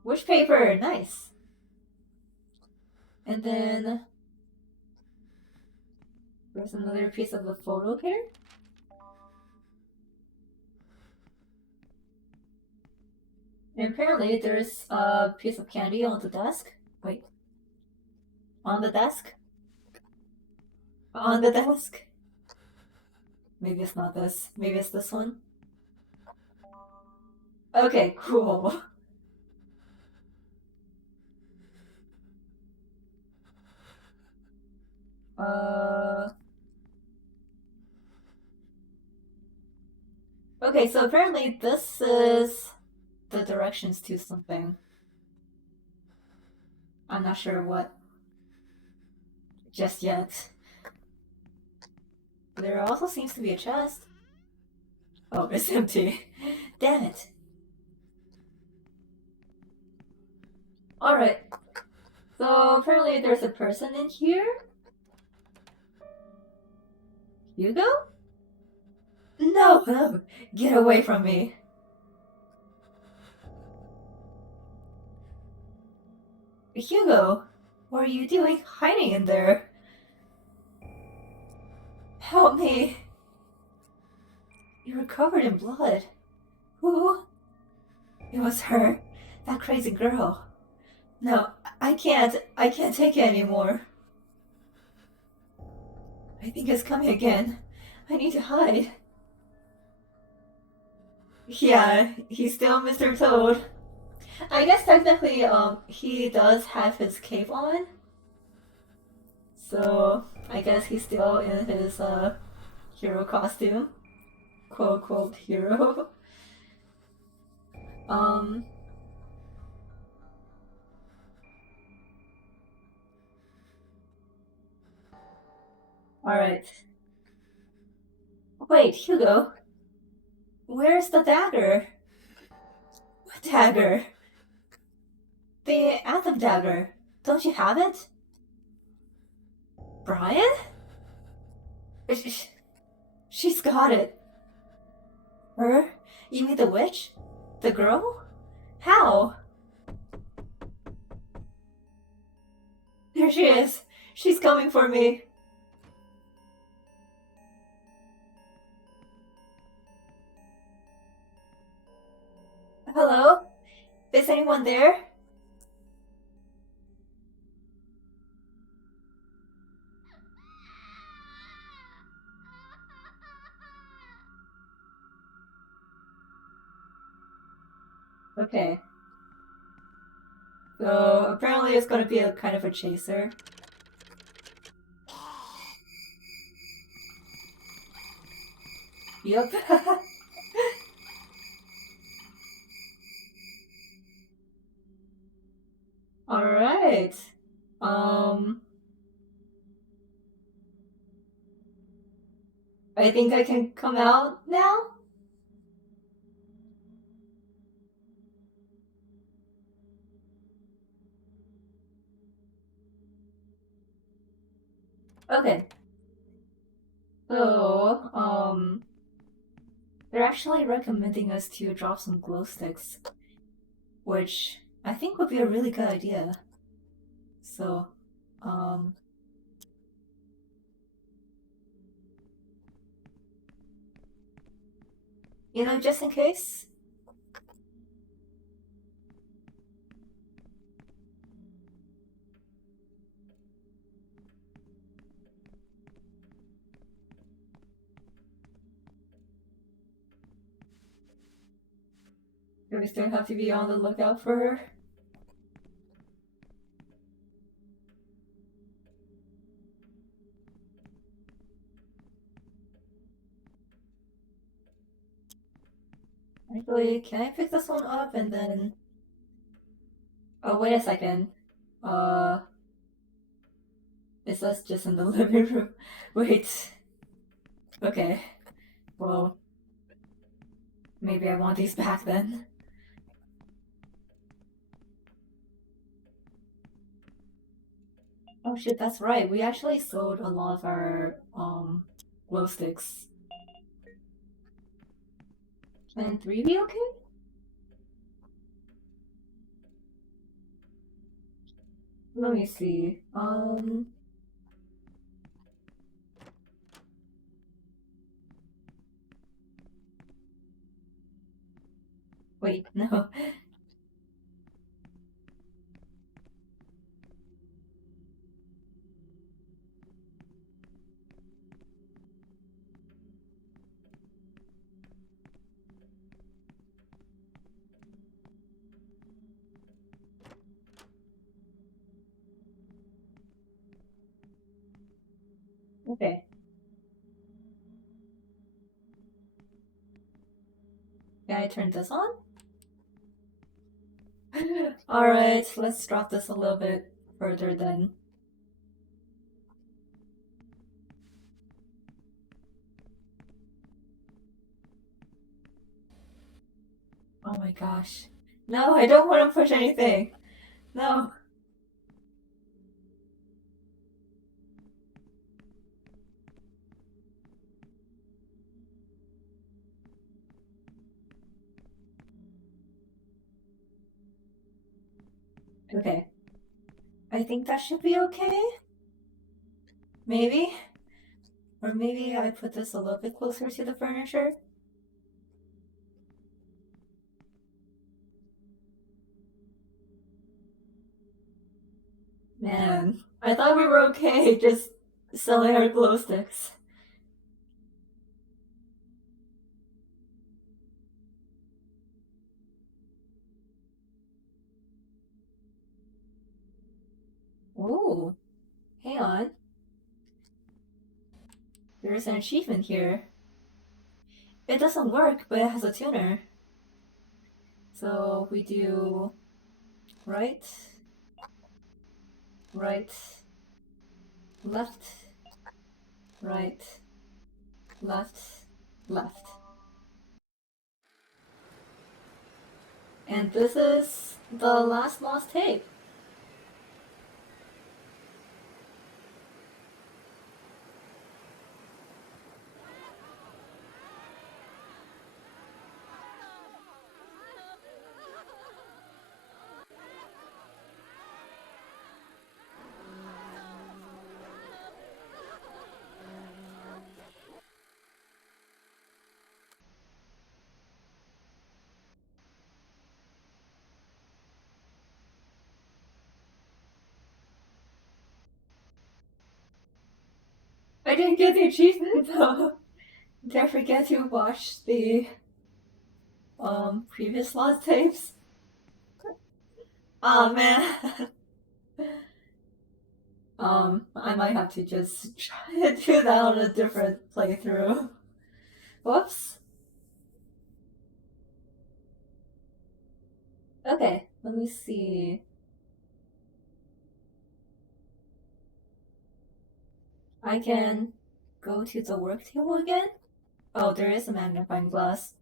Wish paper, nice. And then there's another piece of the photo here. And apparently there's a piece of candy on the desk. Wait. On the desk? On the desk? Maybe it's not this. Maybe it's this one. Okay, cool. Okay, so apparently this is the directions to something. I'm not sure what just yet. There also seems to be a chest. Oh, it's empty. Damn it. Alright. So apparently there's a person in here? Hugo? No! Get away from me. Hugo, what are you doing hiding in there? Help me. You were covered in blood. Who? It was her. That crazy girl. No, I can't take it anymore. I think it's coming again. I need to hide. Yeah, he's still Mr. Toad. I guess technically, he does have his cape on. So, I guess he's still in his, hero costume. Quote, quote, hero. Um... Alright. Wait, Hugo. Where's the dagger? What dagger? The Anthem dagger. Don't you have it? Brian? She's got it. Her? You mean the witch? The girl? How? There she is. She's coming for me. Hello? Is anyone there? Okay. So apparently it's gonna be a kind of a chaser. Yep. Alright. I think I can come out now? Okay. So, they're actually recommending us to drop some glow sticks, which I think would be a really good idea. So, um, just in case. Do we still have to be on the lookout for her? Actually, can I pick this one up and then... Oh, wait a second. Uh, is this just in the living room? Wait. Okay. Well, maybe I want these back then. Oh shit, that's right. We actually sold a lot of our, glow sticks. Can 3 be okay? Let me see. Wait, no. Okay. Can I turn this on? Alright, let's drop this a little bit further then. Oh my gosh. No, I don't want to push anything. No. Okay. I think that should be okay. Maybe? Or maybe I put this a little bit closer to the furniture? Man, I thought we were okay just selling our glow sticks. Ooh, hang on. There's an achievement here. It doesn't work, but it has a tuner. So we do right, right, left, right, left, left. And this is the last lost tape. I didn't get the achievement though. Did I forget to watch the previous lost tapes? Oh man. I might have to just try to do that on a different playthrough. Whoops. Okay, let me see. I can go to the work table again? Oh, there is a magnifying glass.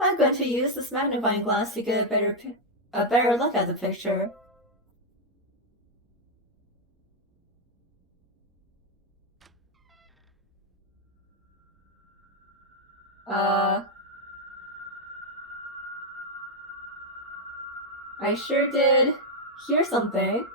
I'm going to use this magnifying glass to get a better look at the picture. Uh, I sure did hear something.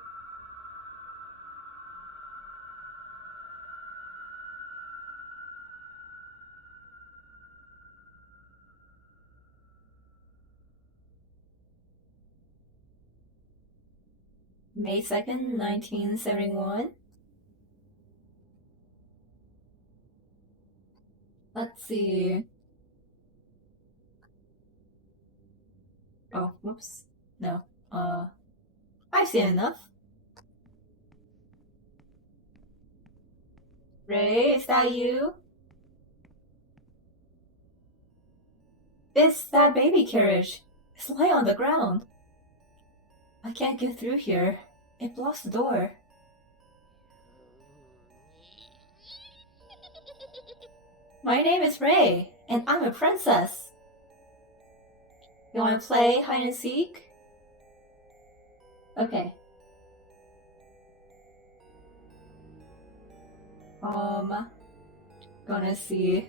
May 2nd, 1971. Let's see. Oh, whoops. No. I've seen enough. Ray, is that you? It's that baby carriage. It's lying on the ground. I can't get through here. It blocks the door. My name is Ray, and I'm a princess. You want to play hide and seek? Okay. Gonna see.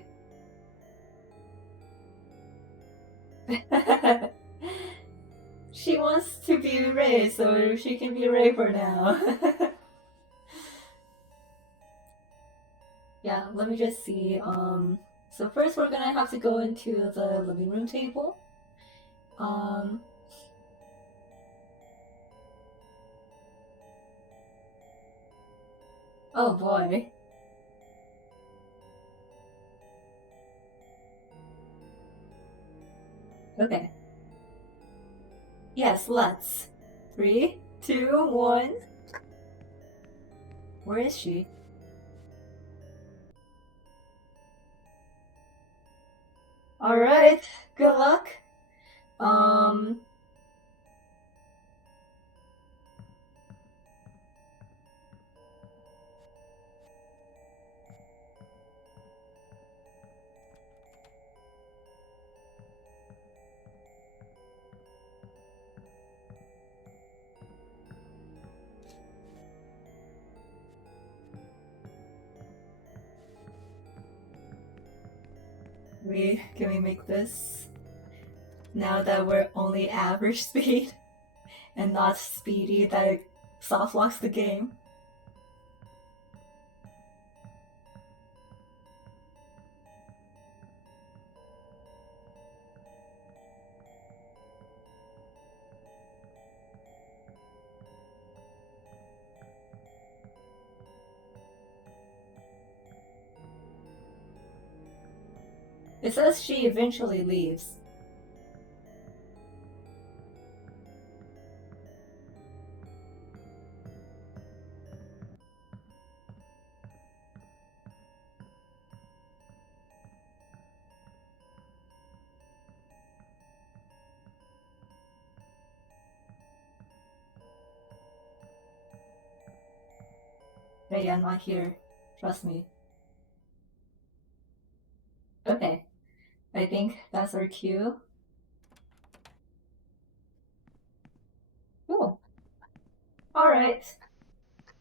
She wants to be Ray, so she can be Ray for now. Yeah, let me just see. So first we're gonna have to go into the living room table. Um, oh boy. Okay. Yes, let's. 3, 2, 1. Where is she? Alright, good luck. Um, can we make this now that we're only average speed and not speedy that it soft locks the game? It says she eventually leaves. Hey, I'm not here. Trust me. Okay, I think that's our cue. Cool. Alright.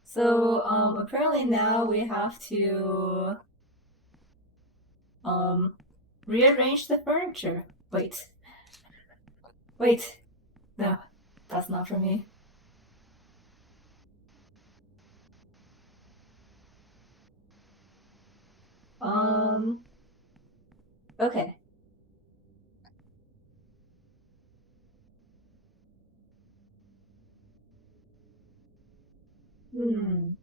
So, apparently now we have to, rearrange the furniture. Wait. Wait. No, that's not for me. Um, okay. Hmm.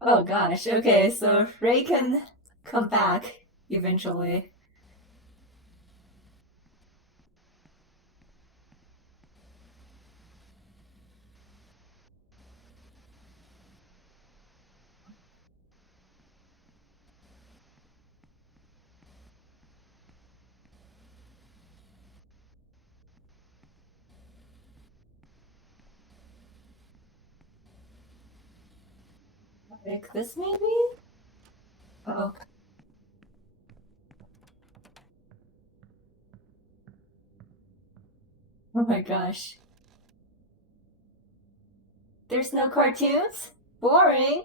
Oh gosh, okay, so Ray can come back eventually. Like this maybe? Oh. Oh my gosh. There's no cartoons? Boring.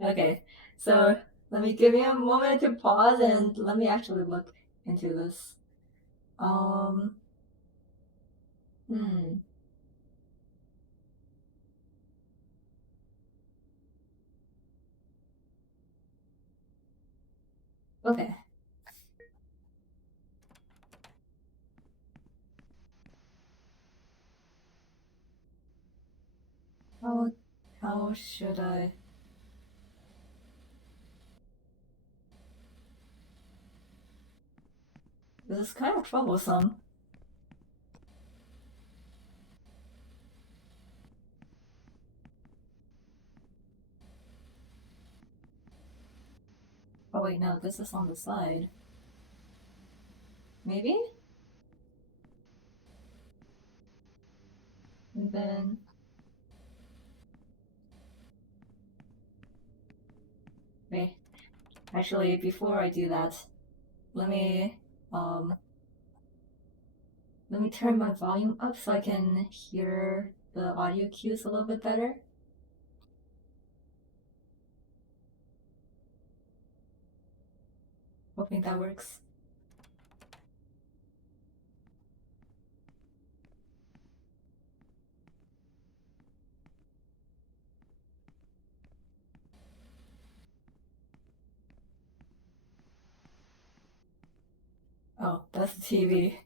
Okay, so let me give you a moment to pause and let me actually look into this. Um, hmm. Okay. How should I? This is kind of troublesome. Oh wait, no, this is on the side. Maybe? And then... Wait, actually, before I do that, let me, um... let me turn my volume up so I can hear the audio cues a little bit better. Hoping that works. Oh, that's the TV.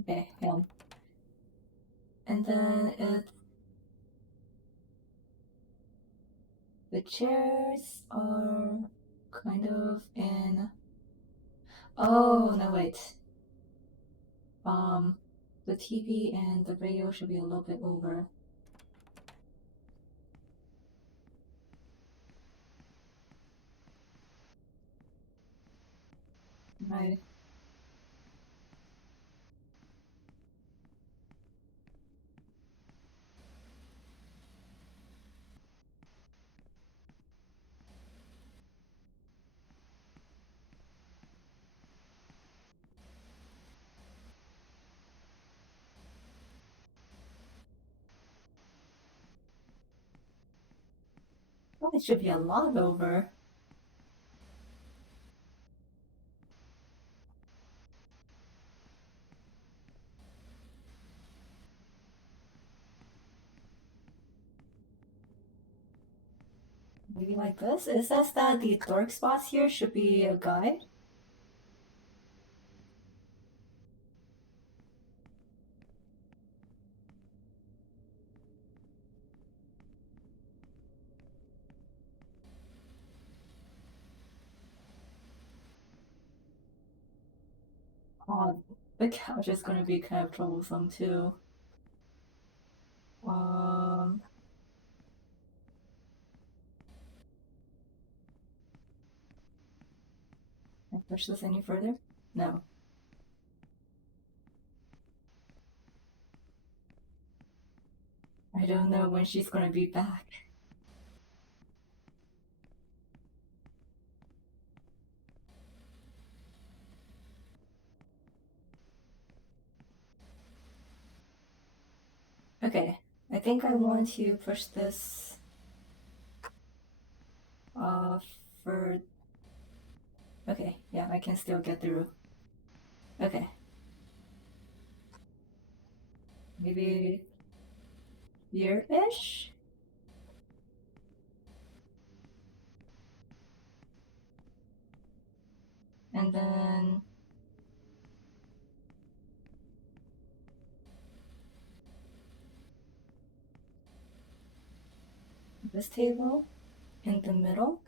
Okay, and then it's... the chairs are kind of in... Oh, no, wait. The TV and the radio should be a little bit over. Right. Oh, it should be a lot over. Maybe like this? It says that the dark spots here should be a guide. Oh, the couch is gonna be kind of troublesome too. Um, can I push this any further? No. I don't know when she's gonna be back. Okay, I think I want to push this uh for... Okay, yeah, I can still get through. Okay. Maybe here-ish? And then this table in the middle.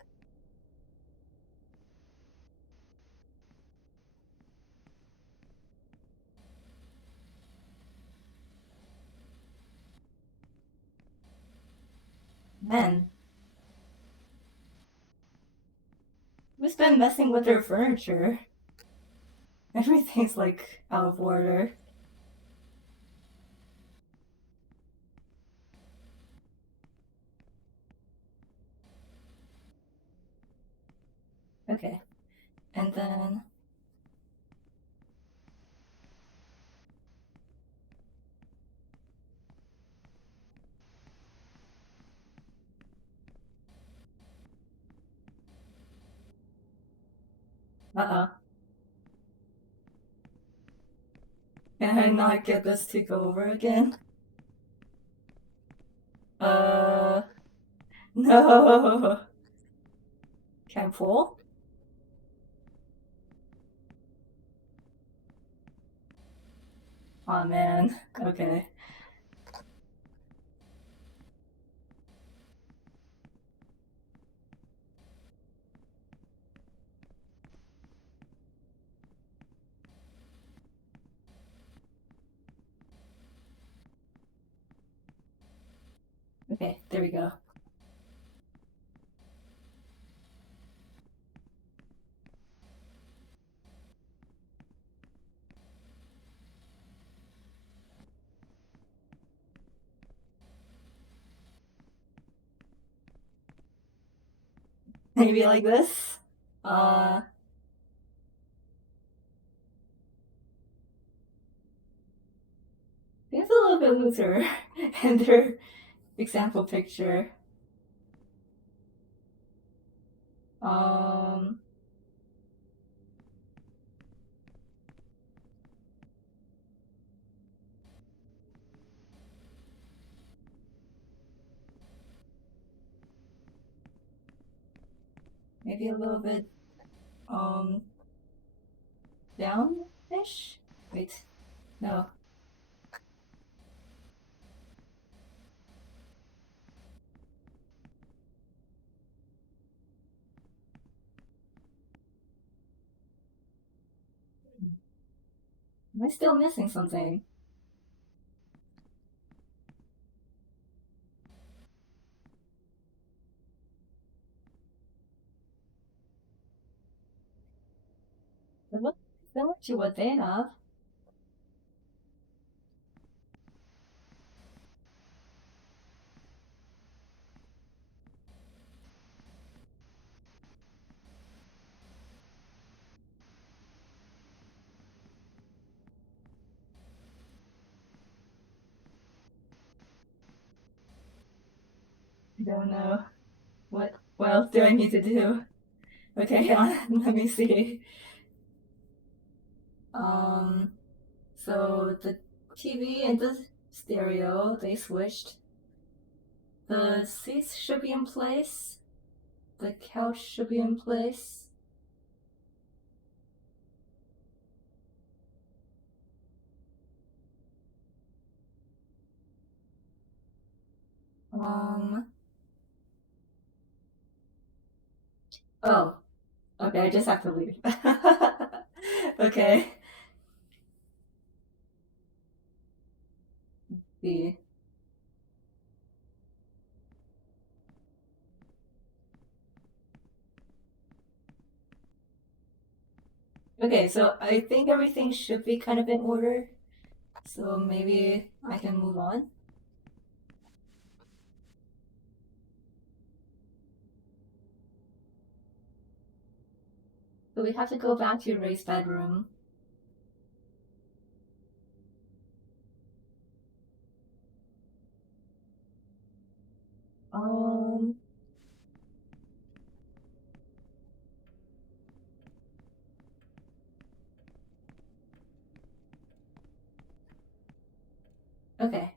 Man, who's been messing with their furniture? Everything's like out of order. Okay, and then uh-uh. Can I not get this to go over again? No. Can I pull? Oh man. Okay. Okay, there we go. Maybe like this? It's a little bit looser in their example picture. Um, Maybe a little bit, um, down-ish? Wait, no. Am I still missing something? It looks similar to what they have. I don't know. What else do I need to do? Okay, let me see. Um, so the TV and the stereo, they switched. The seats should be in place. The couch should be in place. Um, oh, okay, I just have to leave. Okay. See. Okay, so I think everything should be kind of in order. So maybe I can move on. So we have to go back to Ray's bedroom. Um, okay.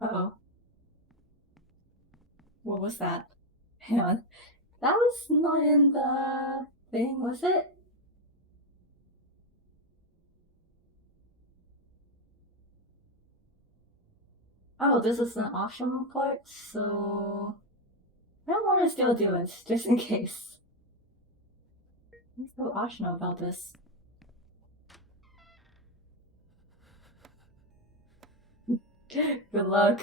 Uh-oh. What was that? Hang on. That was not in the thing, was it? Oh, this is an optional part, so I don't want to still do it, just in case. What's so optional about this? Good luck.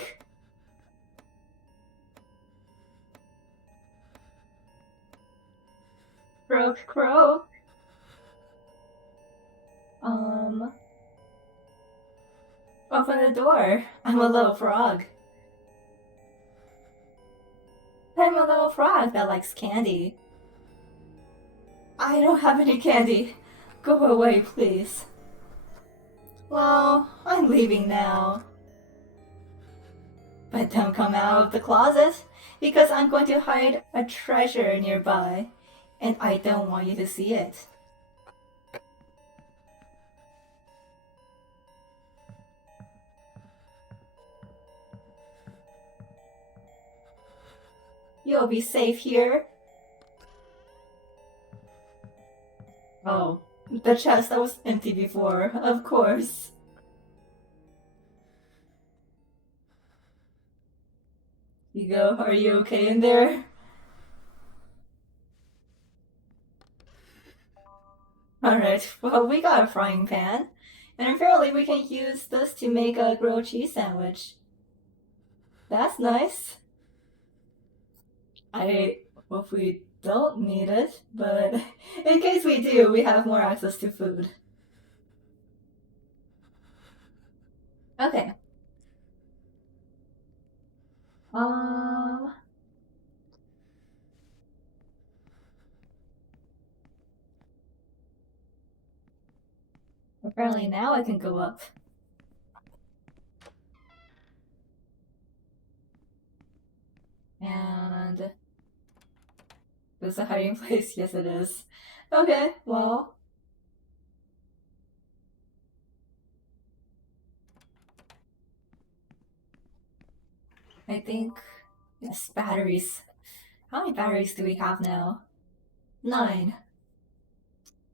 Croak, croak. Um, Open the door. I'm a little frog. I'm a little frog that likes candy. I don't have any candy. Go away, please. Well, I'm leaving now. But don't come out of the closet, because I'm going to hide a treasure nearby, and I don't want you to see it. You'll be safe here. Oh, the chest that was empty before, of course. You go, are you okay in there? Alright, well, we got a frying pan, and apparently we can use this to make a grilled cheese sandwich. That's nice. I hope we don't need it, but in case we do, we have more access to food. Okay. Um. Apparently now I can go up. And is a hiding place? Yes, it is. Okay, well. I think. Yes, batteries. How many batteries do we have now? 9.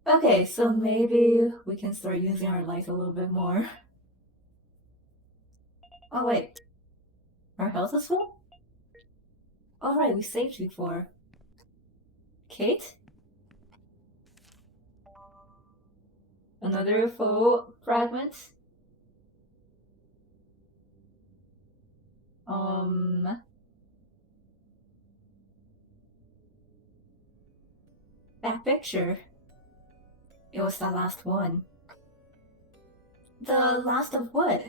Okay, so maybe we can start using our lights a little bit more. Oh, wait. Our health is full? Alright, we saved before. Kate? Another full fragment? That picture. It was the last one. The last of what?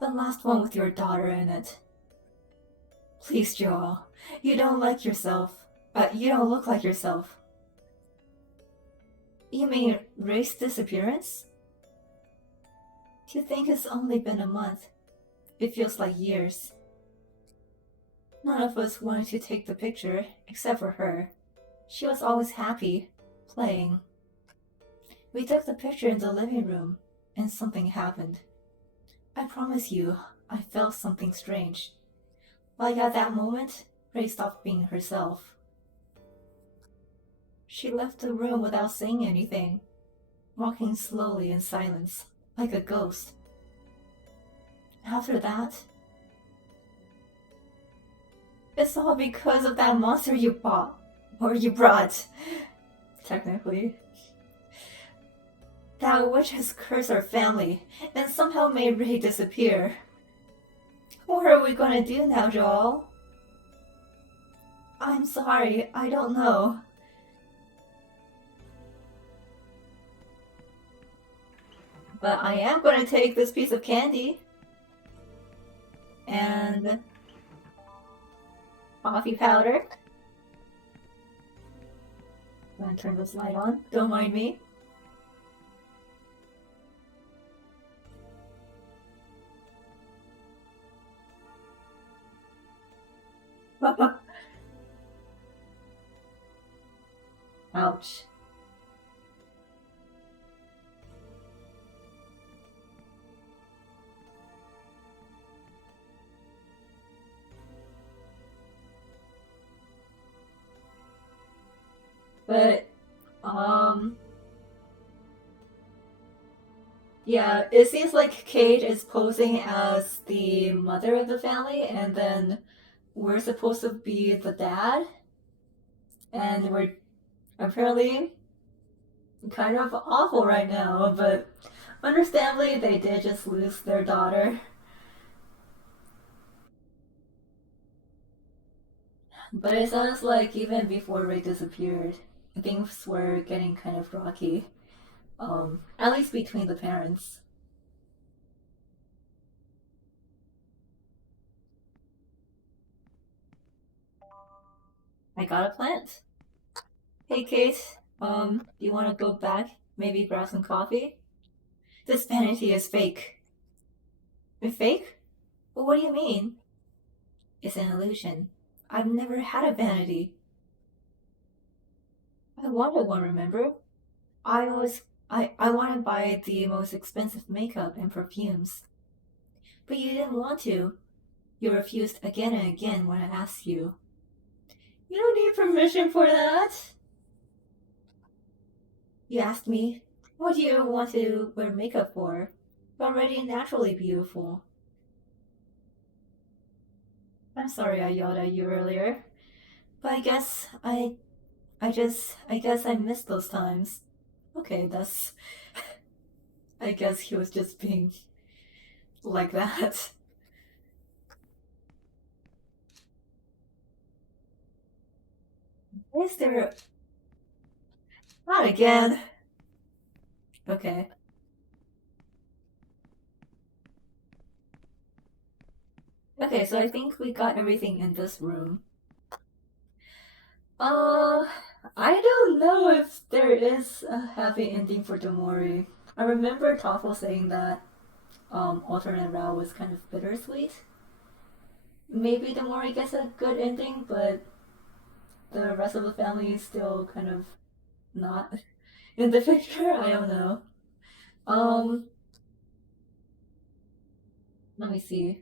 The last one with your daughter in it. Please, Joel. You don't like yourself. You don't look like yourself. You mean Ray's disappearance? To think it's only been a month. It feels like years. None of us wanted to take the picture, except for her. She was always happy, playing. We took the picture in the living room, and something happened. I promise you, I felt something strange. Like at that moment, Ray stopped being herself. She left the room without saying anything, walking slowly in silence, like a ghost. After that, it's all because of that monster you bought. Or you brought. Technically. That witch has cursed our family, and somehow made Ray disappear. What are we gonna do now, Joel? I'm sorry, I don't know. But I am gonna take this piece of candy. And coffee powder. I'm gonna turn this light on. Don't mind me. Ouch. But, yeah, it seems like Kate is posing as the mother of the family, and then we're supposed to be the dad, and we're apparently kind of awful right now, but understandably, they did just lose their daughter. But it sounds like even before Ray disappeared, things were getting kind of rocky. At least between the parents. I got a plant. Hey Kate, you wanna go back? Maybe grab some coffee? This vanity is fake. Fake? What do you mean? It's an illusion. I've never had a vanity. I wanted one, remember? I want to buy the most expensive makeup and perfumes. But you didn't want to. You refused again and again when I asked you. You don't need permission for that. You asked me, what do you want to wear makeup for? I'm already naturally beautiful. I'm sorry I yelled at you earlier. But I guess I missed those times. Okay, that's. I guess he was just being like that. Is there. Not again. Okay. Okay, so I think we got everything in this room. Uh, I don't know if there is a happy ending for Domori. I remember Toffle saying that alternate route was kind of bittersweet. Maybe Domori gets a good ending, but the rest of the family is still kind of not in the picture. I don't know. Um, Let me see.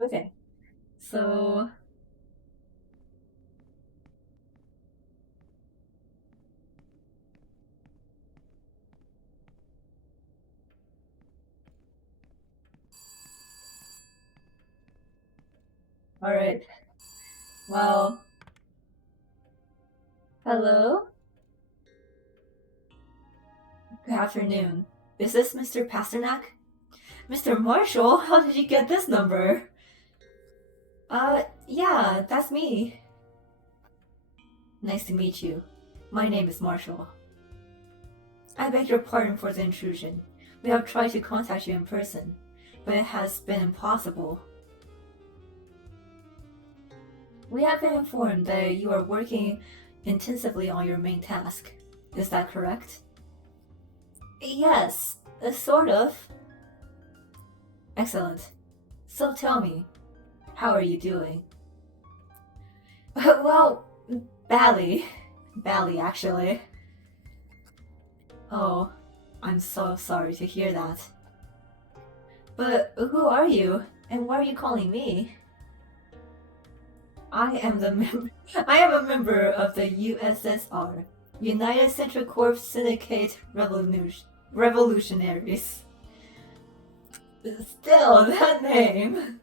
Okay, so all right. Well, hello. Good afternoon. Is this Mr. Pasternak? Mr. Marshall, how did you get this number? Yeah, that's me. Nice to meet you. My name is Marshall. I beg your pardon for the intrusion. We have tried to contact you in person, but it has been impossible. We have been informed that you are working intensively on your main task. Is that correct? Yes, sort of. Excellent. So tell me, how are you doing? Well, badly. Badly, actually. Oh, I'm so sorry to hear that. But who are you, and why are you calling me? I am a member of the USSR, United Central Corps Syndicate Revolutionaries. Still, that name.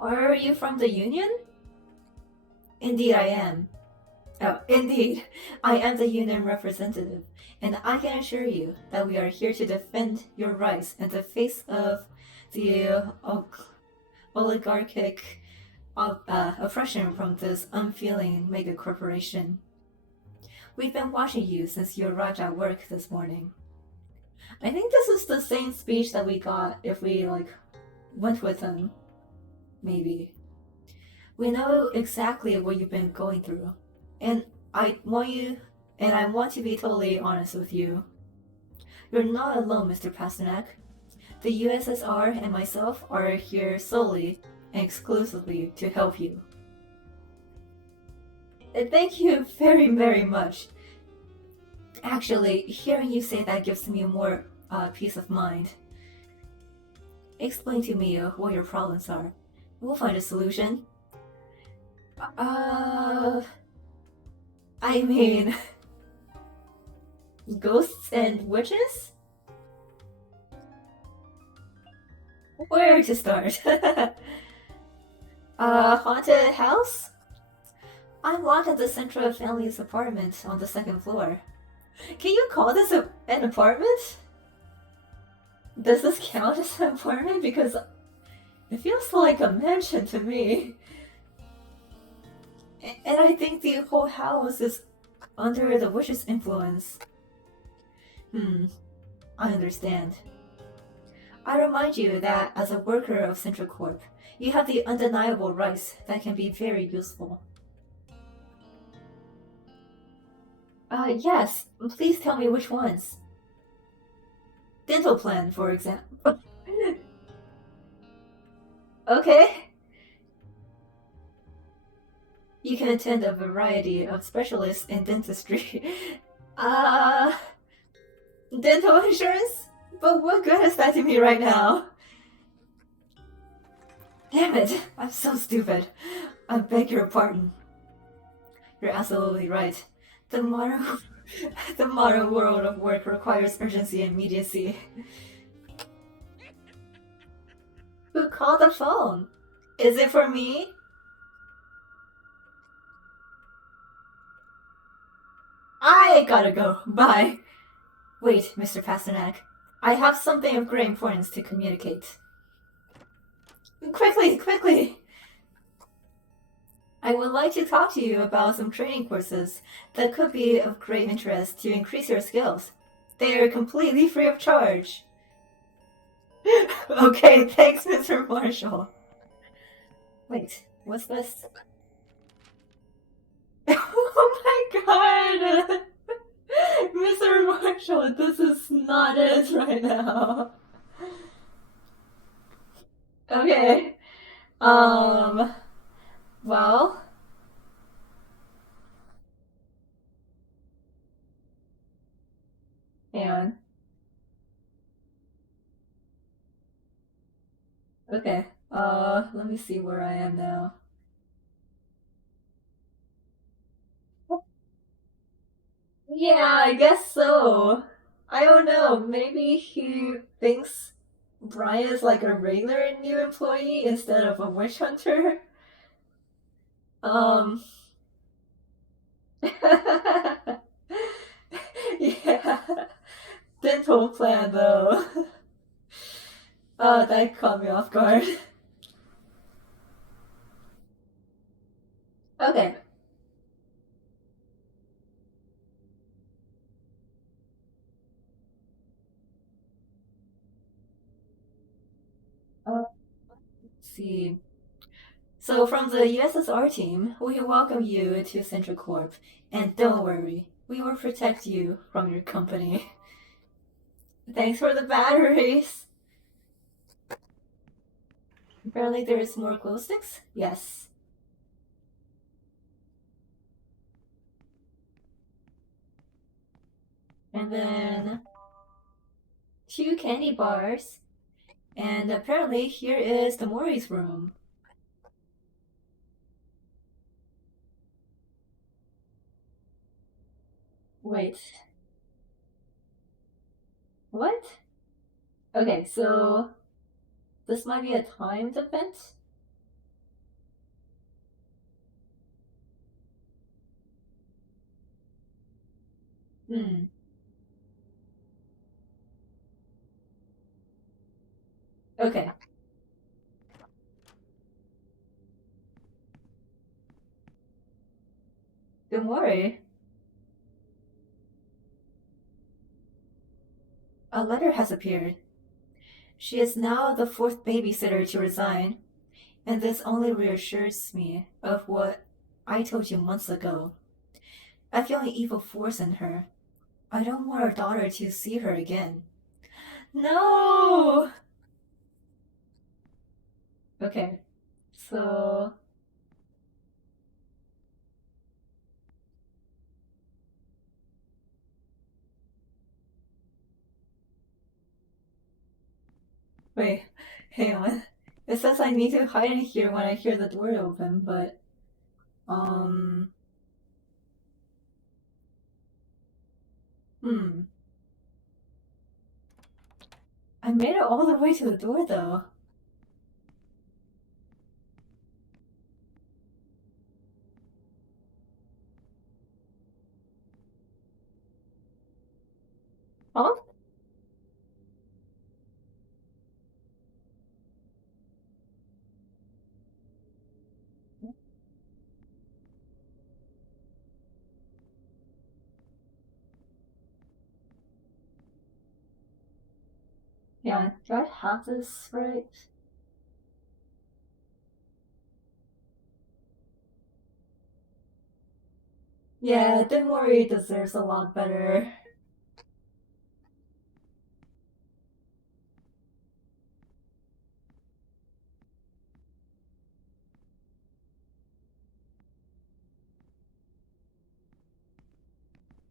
Are you from the Union? Indeed, I am. Oh, indeed, I am the Union representative, and I can assure you that we are here to defend your rights in the face of the oligarchic oppression from this unfeeling mega corporation. We've been watching you since you arrived at work this morning. I think this is the same speech that we got if we went with him. Maybe. We know exactly what you've been going through, and I want to be totally honest with you. You're not alone, Mr. Pasternak. The USSR and myself are here solely and exclusively to help you. Thank you very, very much. Actually, hearing you say that gives me more peace of mind. Explain to me what your problems are. We'll find a solution. I mean, ghosts and witches? Where to start? Haunted house? I'm locked at the Central family's apartment on the second floor. Can you call this an apartment? Does this count as an apartment? Because it feels like a mansion to me. And I think the whole house is under the witch's influence. I understand. I remind you that as a worker of Central Corp, you have the undeniable rights that can be very useful. Yes, please tell me which ones. Dental plan, for example. Okay. You can attend a variety of specialists in dentistry. Uh, dental insurance? But what good is that to me right now? Damn it, I'm so stupid. I beg your pardon. You're absolutely right. The modern, the modern world of work requires urgency and immediacy. Who called the phone? Is it for me? I gotta go. Bye. Wait, Mr. Pasternak. I have something of great importance to communicate. Quickly, quickly! I would like to talk to you about some training courses that could be of great interest to increase your skills. They are completely free of charge. Okay, thanks, Mr. Marshall. Wait, what's this? Oh my god! Mr. Marshall, this is not it right now. Okay. Um, well, hang on. Okay. Let me see where I am now. Yeah, I guess so. I don't know. Maybe he thinks Brian is like a regular new employee instead of a witch hunter. Um. Yeah. Dental plan though. Oh, that caught me off guard. Okay. Let's see. So from the USSR team, we welcome you to Central Corp, and don't worry, we will protect you from your company. Thanks for the batteries. Apparently there's more glow sticks? Yes. And then 2 candy bars. And apparently here is the Mori's room. Wait. What? Okay, so this might be a timed event? Hmm. Okay. Good Mori. A letter has appeared. She is now the 4th babysitter to resign, and this only reassures me of what I told you months ago. I feel an evil force in her. I don't want our daughter to see her again. No! Okay, so. Wait, hang on. It says I need to hide in here when I hear the door open, but. Um. Hmm. I made it all the way to the door though. Huh? Yeah, do I have this right? Yeah, don't worry, it deserves a lot better.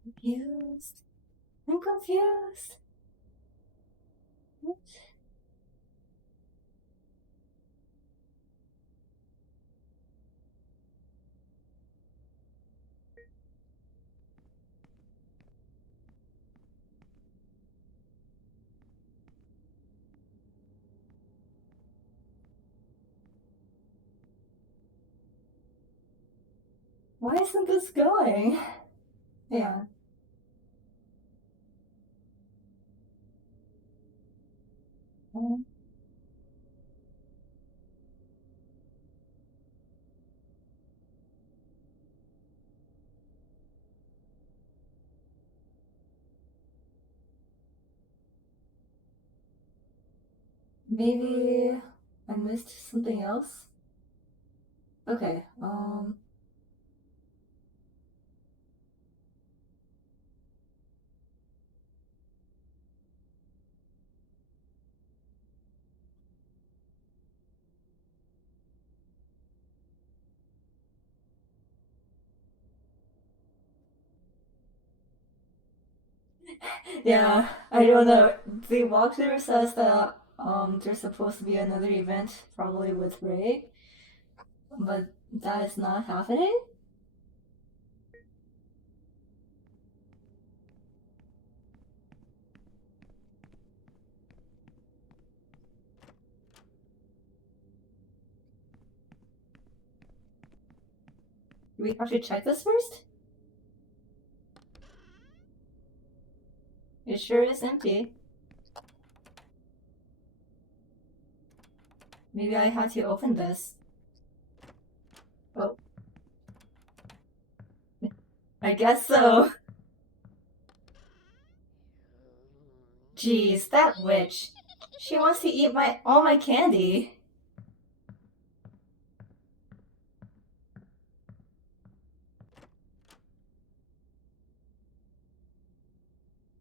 Confused. I'm confused. What? Why isn't this going? Yeah. Maybe I missed something else? Okay, yeah, I don't know. The walkthrough says that there's supposed to be another event, probably with Ray, but that is not happening. Do we have to check this first? It sure is empty. Maybe I had to open this. Oh, I guess so. Jeez, that witch. She wants to eat all my candy.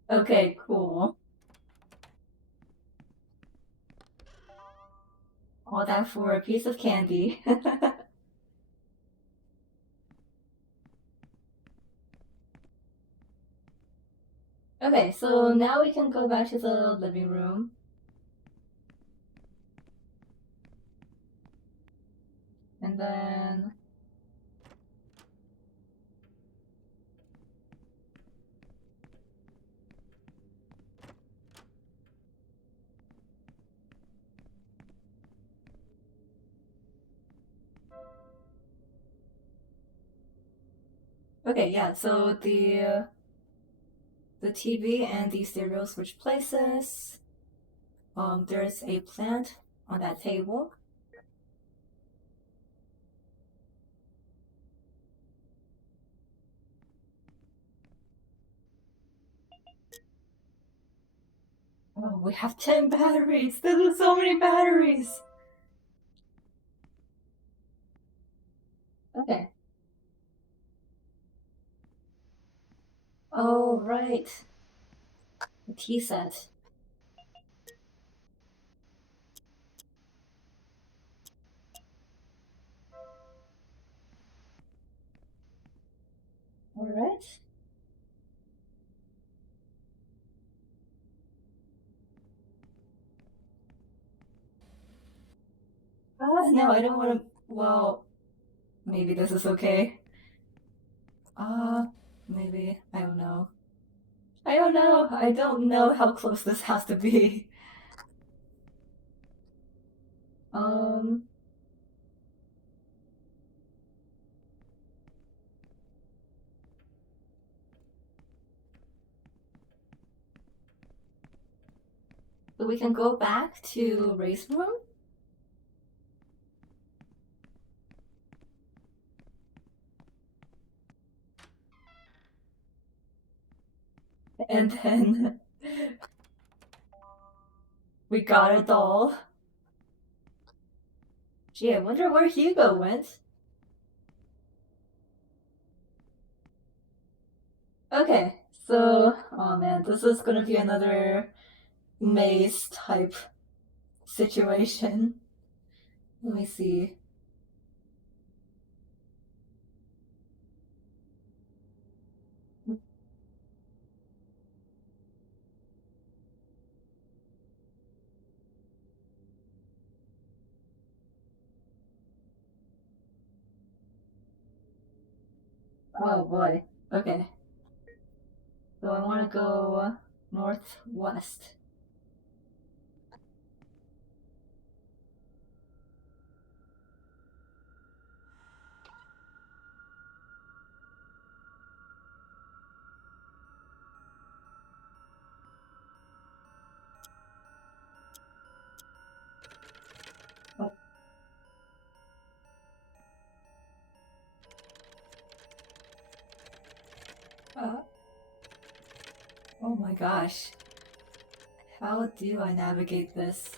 Okay, cool. All that for a piece of candy. Okay, so now we can go back to the living room. And then... Okay, yeah, so the TV and the stereo switch places. There's a plant on that table. Oh, we have 10 batteries! There are so many batteries! Okay. Oh, right. The tea set. Alright. No, I don't want to. Well, maybe this is okay. Uh, maybe. I don't know. I don't know. I don't know how close this has to be. Um, but we can go back to Ray's room. And then We got a doll. Gee, I wonder where Hugo went. Okay, so, oh man, this is gonna be another maze type situation. Let me see. Oh boy. Okay. So I want to go northwest. Oh. Uh, oh my gosh. How do I navigate this?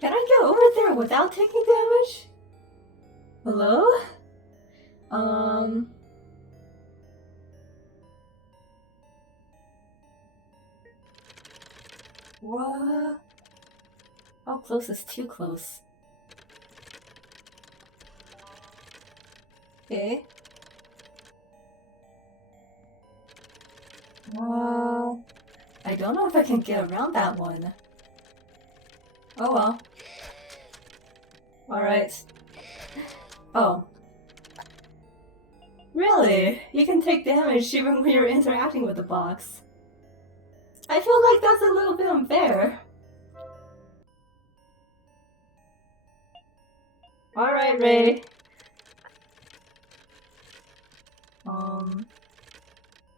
Can I get over there without taking damage? Hello? Um. What? How close is too close? Okay. I don't know if I can get around that one. Oh well. Alright. Oh. Really? You can take damage even when you're interacting with the box. I feel like that's a little bit unfair. Alright, Ray.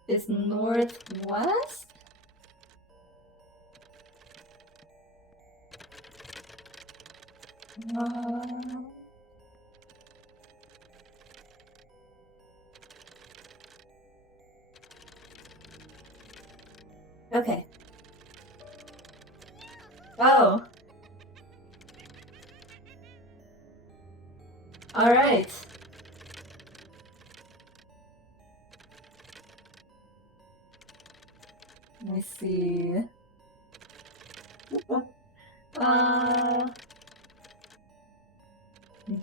Is northwest? Uh... Okay. Oh. Alright. Let me see. Uh,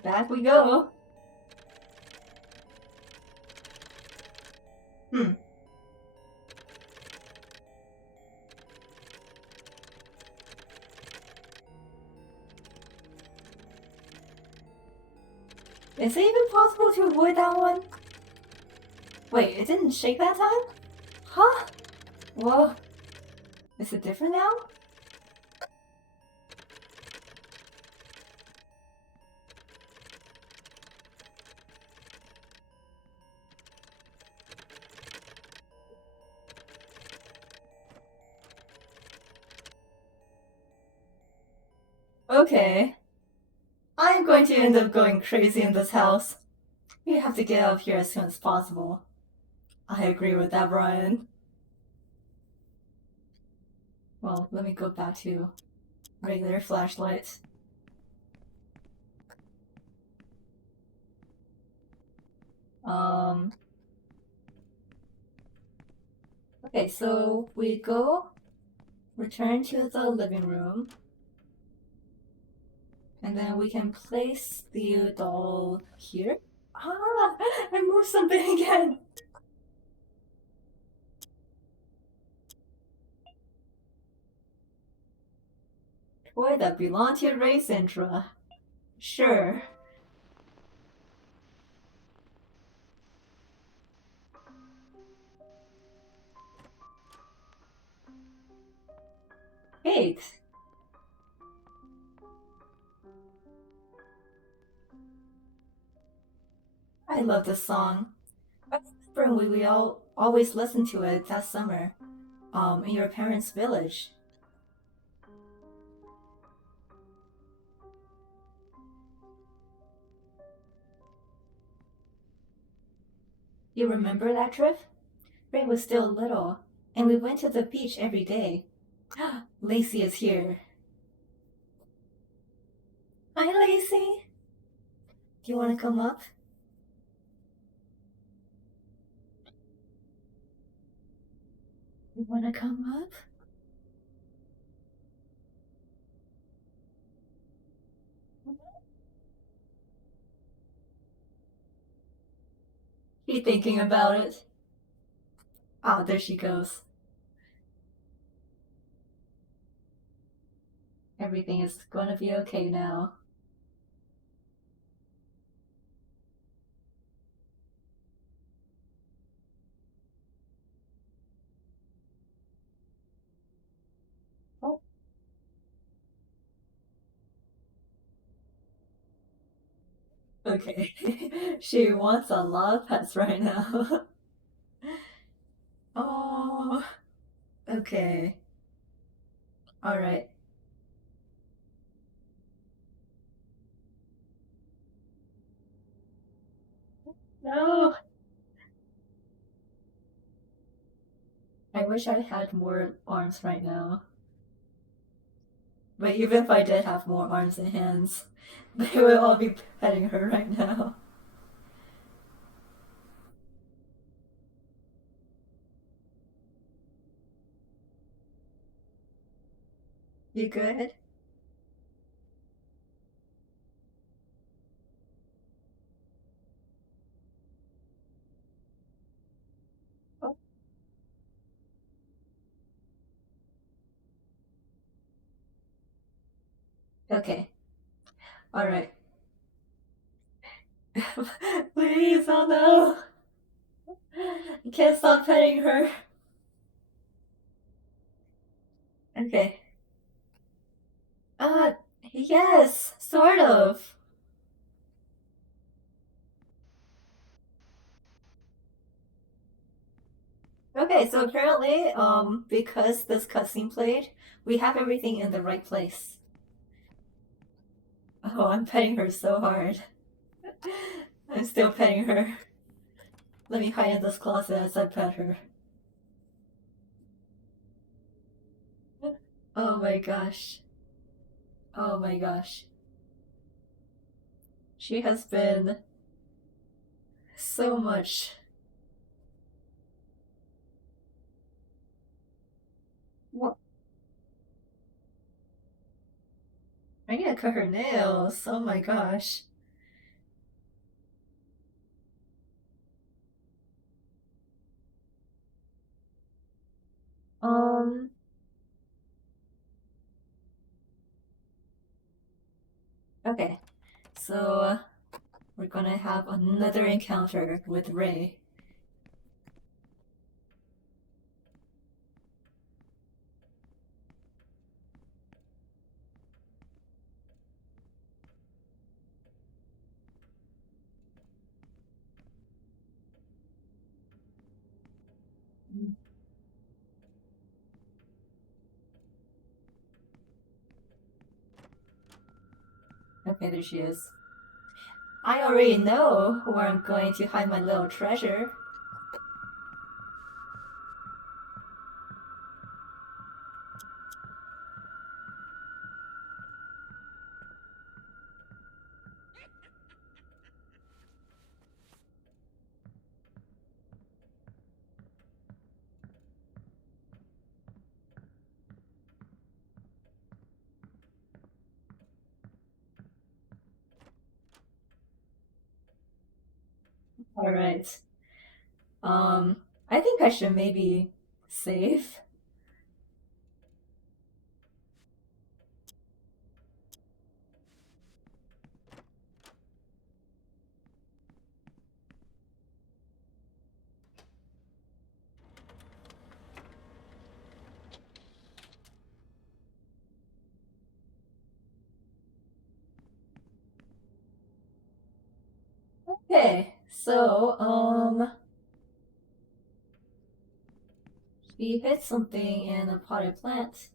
back we go. Hmm. Is it even possible to avoid that one? Wait, it didn't shake that time? Huh? Whoa. Is it different now? Okay. I'm going to end up going crazy in this house. We have to get out of here as soon as possible. I agree with that, Brian. Well, let me go back to regular flashlight. Okay, so we go, return to the living room, and then we can place the doll here. Ah, I moved something again. Toy that belonged to Ray Centra. Sure. Eight. I love this song. I remember we all always listened to it that summer, in your parents' village. You remember that trip? Ray was still little, and we went to the beach every day. Lacey is here. Hi, Lacey. Do you want to come up? You want to come up? You thinking about it? Oh, there she goes. Everything is gonna be okay now. Oh. Okay. She wants a lot of pets right now. Oh. Okay. Alright. No! I wish I had more arms right now. But even if I did have more arms and hands, they would all be petting her right now. You good? Oh, okay. Alright. Please, oh no! I can't stop petting her. Okay. Uh, yes, sort of. Okay, so apparently, because this cutscene played, we have everything in the right place. Oh, I'm petting her so hard. I'm still petting her. Let me hide in this closet as I pet her. Oh my gosh. Oh my gosh. She has been so much. What? I need to cut her nails. Oh my gosh. Um, okay. So, we're gonna have another encounter with Ray. Okay, there she is. I already know where I'm going to hide my little treasure. Alright. I think I should maybe save. Okay, so, we hit something in a potted plant.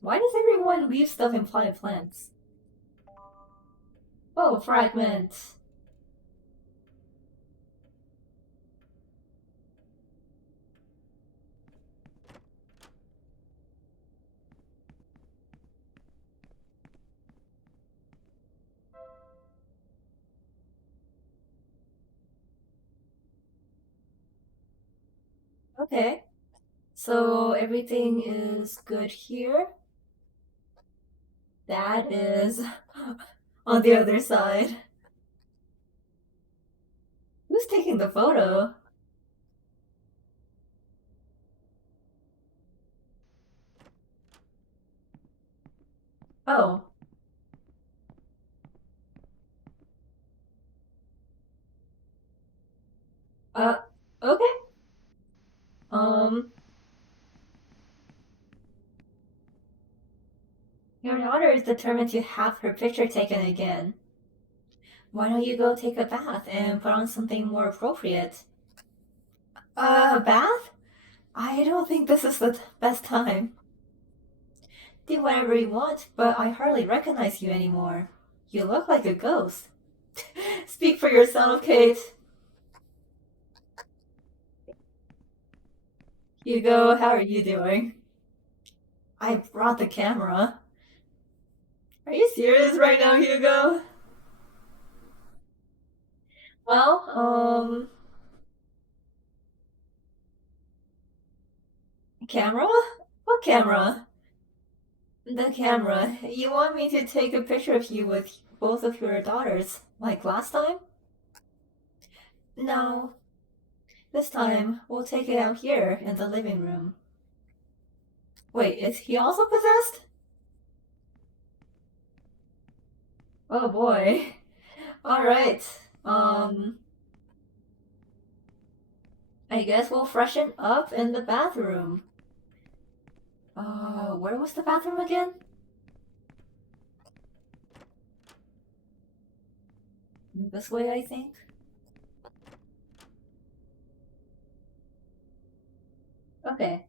Why does everyone leave stuff in potted plants? Oh, fragment. Okay. So everything is good here. That is on the other side. Who's taking the photo? Oh. Uh, okay. Um, your daughter is determined to have her picture taken again. Why don't you go take a bath and put on something more appropriate? A bath? I don't think this is the best time. Do whatever you want, but I hardly recognize you anymore. You look like a ghost. Speak for yourself, Kate. Hugo, how are you doing? I brought the camera. Are you serious right now, Hugo? Well, camera? What camera? The camera. You want me to take a picture of you with both of your daughters, like last time? No. This time, we'll take it out here in the living room. Wait, is he also possessed? Oh boy. Alright. I guess we'll freshen up in the bathroom. Where was the bathroom again? This way, I think. Okay.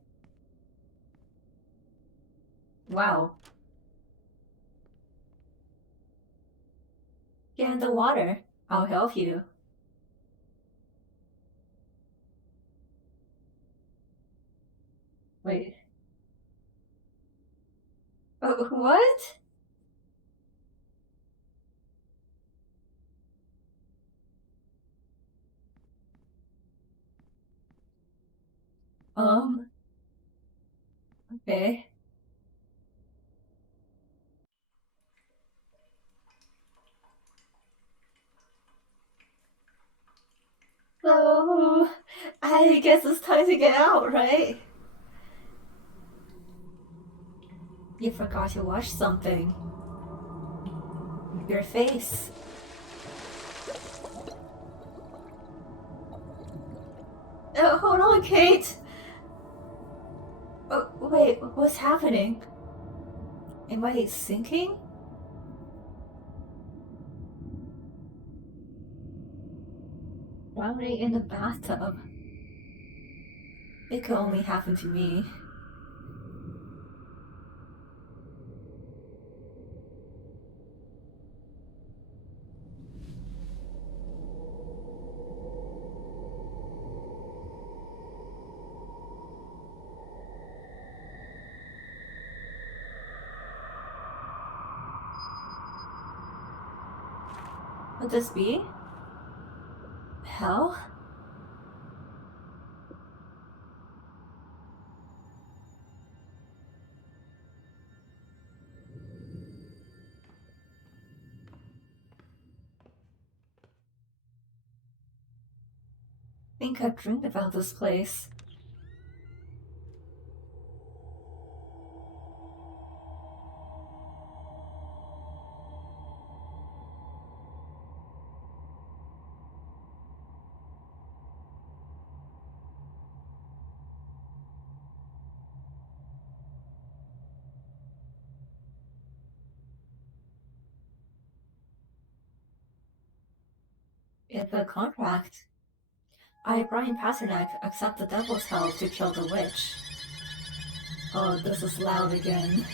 Wow. Get in the water. I'll help you. Wait. Oh, what? Um, okay. So, I guess it's time to get out, right? You forgot to wash something. Your face. Oh, hold on, Kate! Oh, wait, what's happening? Am I sinking? Drowning in the bathtub. It could only happen to me. Would this be? Hell? Think I've dreamed about this place. In the contract, I, Brian Pasternak, accept the devil's help to kill the witch. Oh, this is loud again.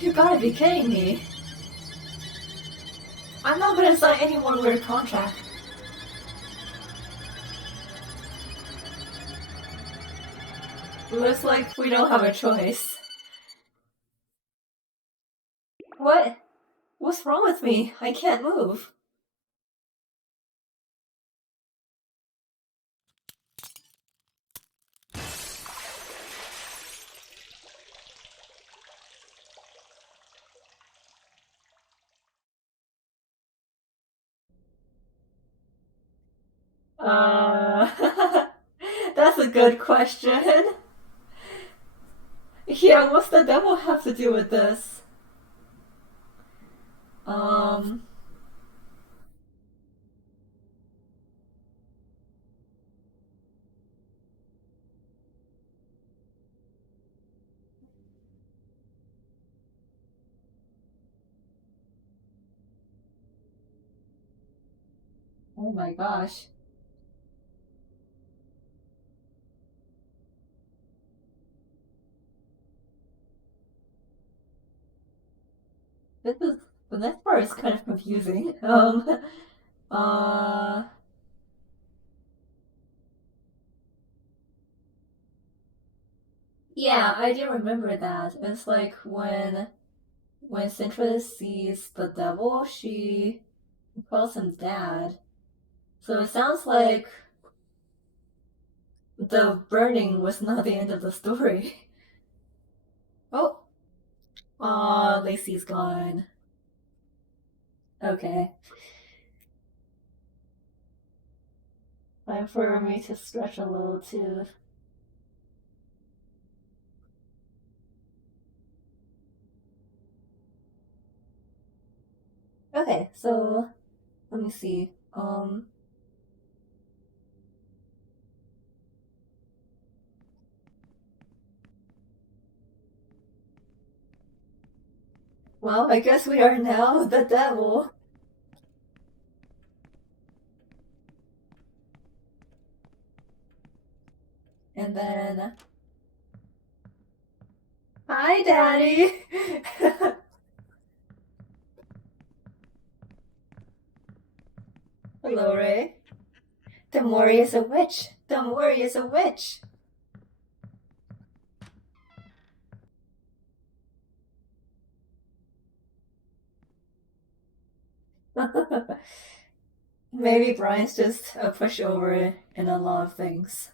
You gotta be kidding me! I'm not gonna sign any more weird contract. Looks like we don't have a choice. What? What's wrong with me? I can't move. Uh, that's a good question. Yeah, what's the devil have to do with this? Um, oh my gosh. This is the next part is kind of confusing. Uh, yeah, I do remember that. It's like when Sintra sees the devil, she calls him dad. So it sounds like the burning was not the end of the story. Oh, aw, Lacey's gone. Okay, time for me to stretch a little too. Okay, so let me see. Well, I guess we are now the devil. And then, hi, Daddy. Hello, Ray. Don't worry, it's a witch. Don't worry, it's a witch. Maybe Brian's just a pushover in a lot of things.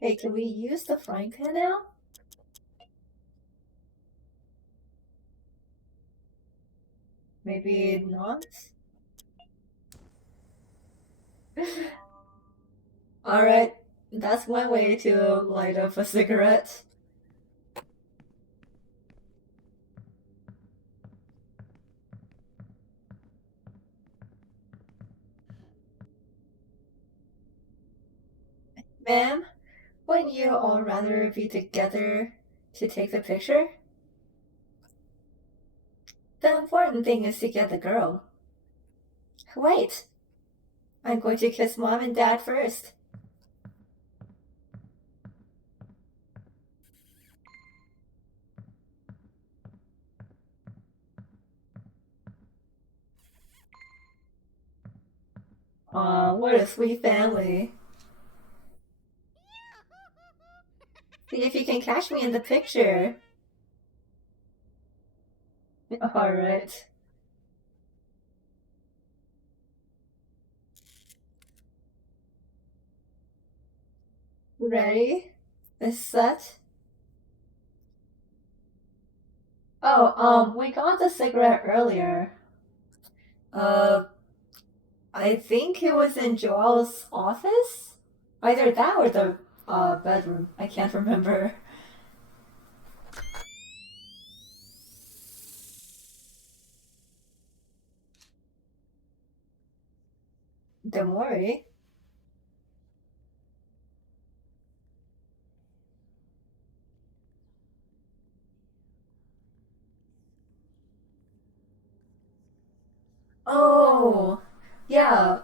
Hey, can we use the frying pan now? Maybe not? Alright, that's one way to light up a cigarette. Ma'am, wouldn't you all rather be together to take the picture? The important thing is to get the girl. Wait, I'm going to kiss Mom and Dad first. Aw, what a sweet family. See if you can catch me in the picture. Alright. Ready? Is set? Oh, we got the cigarette earlier. Uh, I think it was in Joel's office? Either that or the bedroom. I can't remember. Don't worry. Oh, yeah,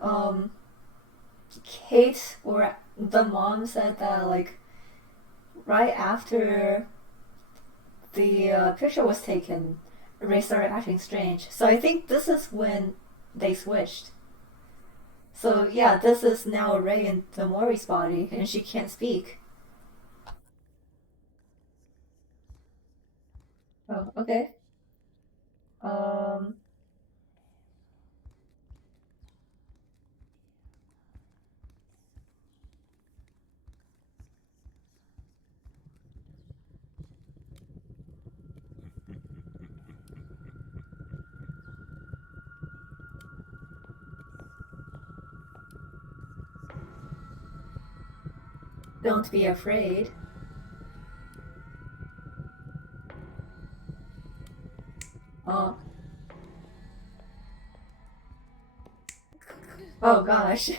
Kate or the mom said that, like, right after the picture was taken, Ray started acting strange. So I think this is when they switched. So yeah, this is now Ray in the Mori's body, and she can't speak. Oh, okay. Um, Don't be afraid. Oh. Oh gosh.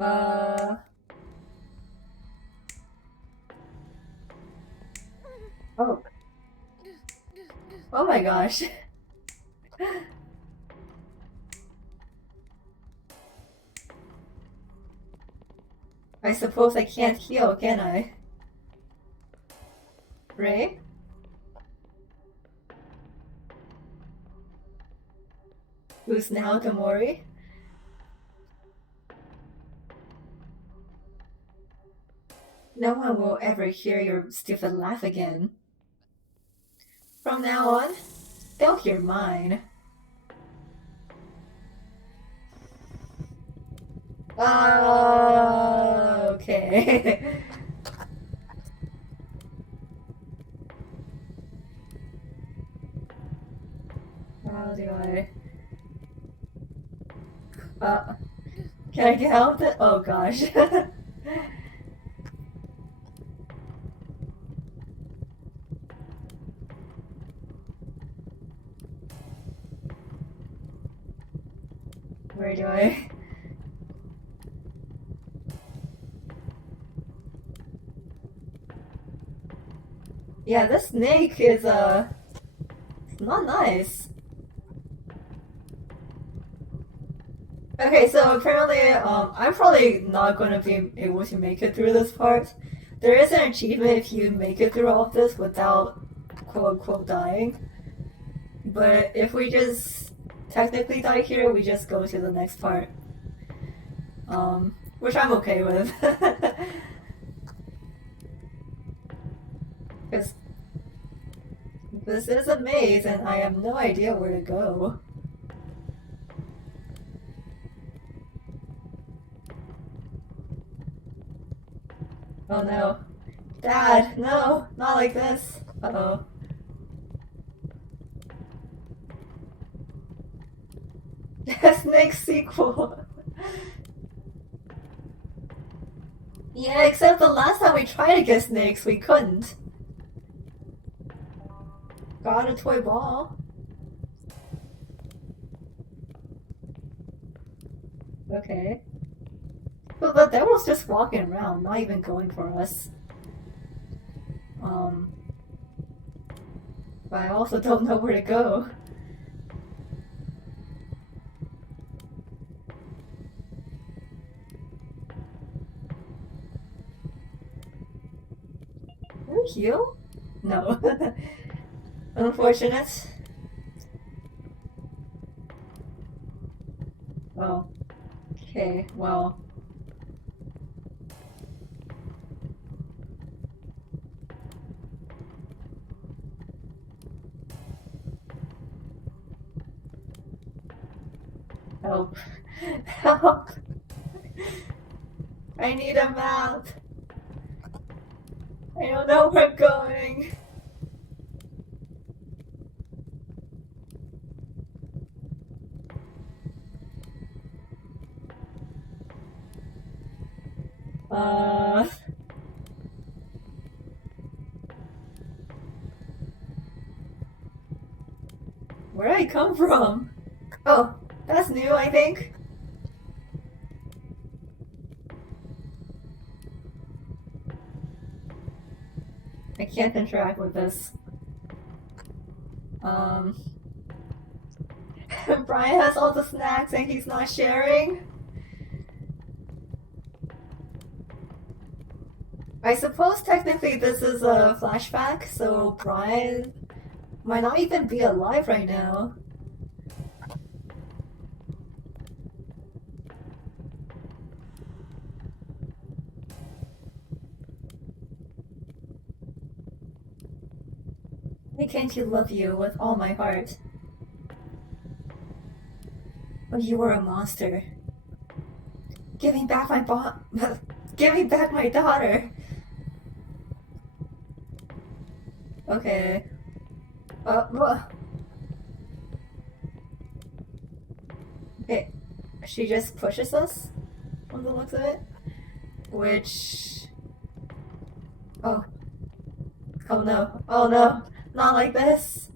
uh... Oh. Oh my gosh. I suppose I can't heal, can I? Right? Who's now Tamori? No one will ever hear your stupid laugh again. From now on, they'll hear mine. Okay. How do I... can I get out of it? Oh gosh. Where do I... Yeah, this snake is, not nice. Okay, so apparently, I'm probably not going to be able to make it through this part. There is an achievement if you make it through all of this without quote-unquote dying. But if we just technically die here, we just go to the next part. Which I'm okay with. Because this is a maze and I have no idea where to go. Oh no. Dad, no, not like this. Uh-oh. Snake sequel. Yeah, except the last time we tried to get snakes, we couldn't. Got a toy ball. Okay. But the devil's just walking around, not even going for us. But I also don't know where to go. Can we heal? No. Unfortunate. Oh. Okay, well. Help. Help. I need a map. I don't know where I'm going. Where'd I come from? Oh, that's new, I think. I can't interact with this. Brian has all the snacks and he's not sharing. I suppose technically this is a flashback, so Brian might not even be alive right now. Why can't you love you with all my heart? But you were a monster. Giving back my giving back my daughter. Okay. Okay. She just pushes us? from the looks of it. Which... Oh. Oh no. Oh no. Not like this.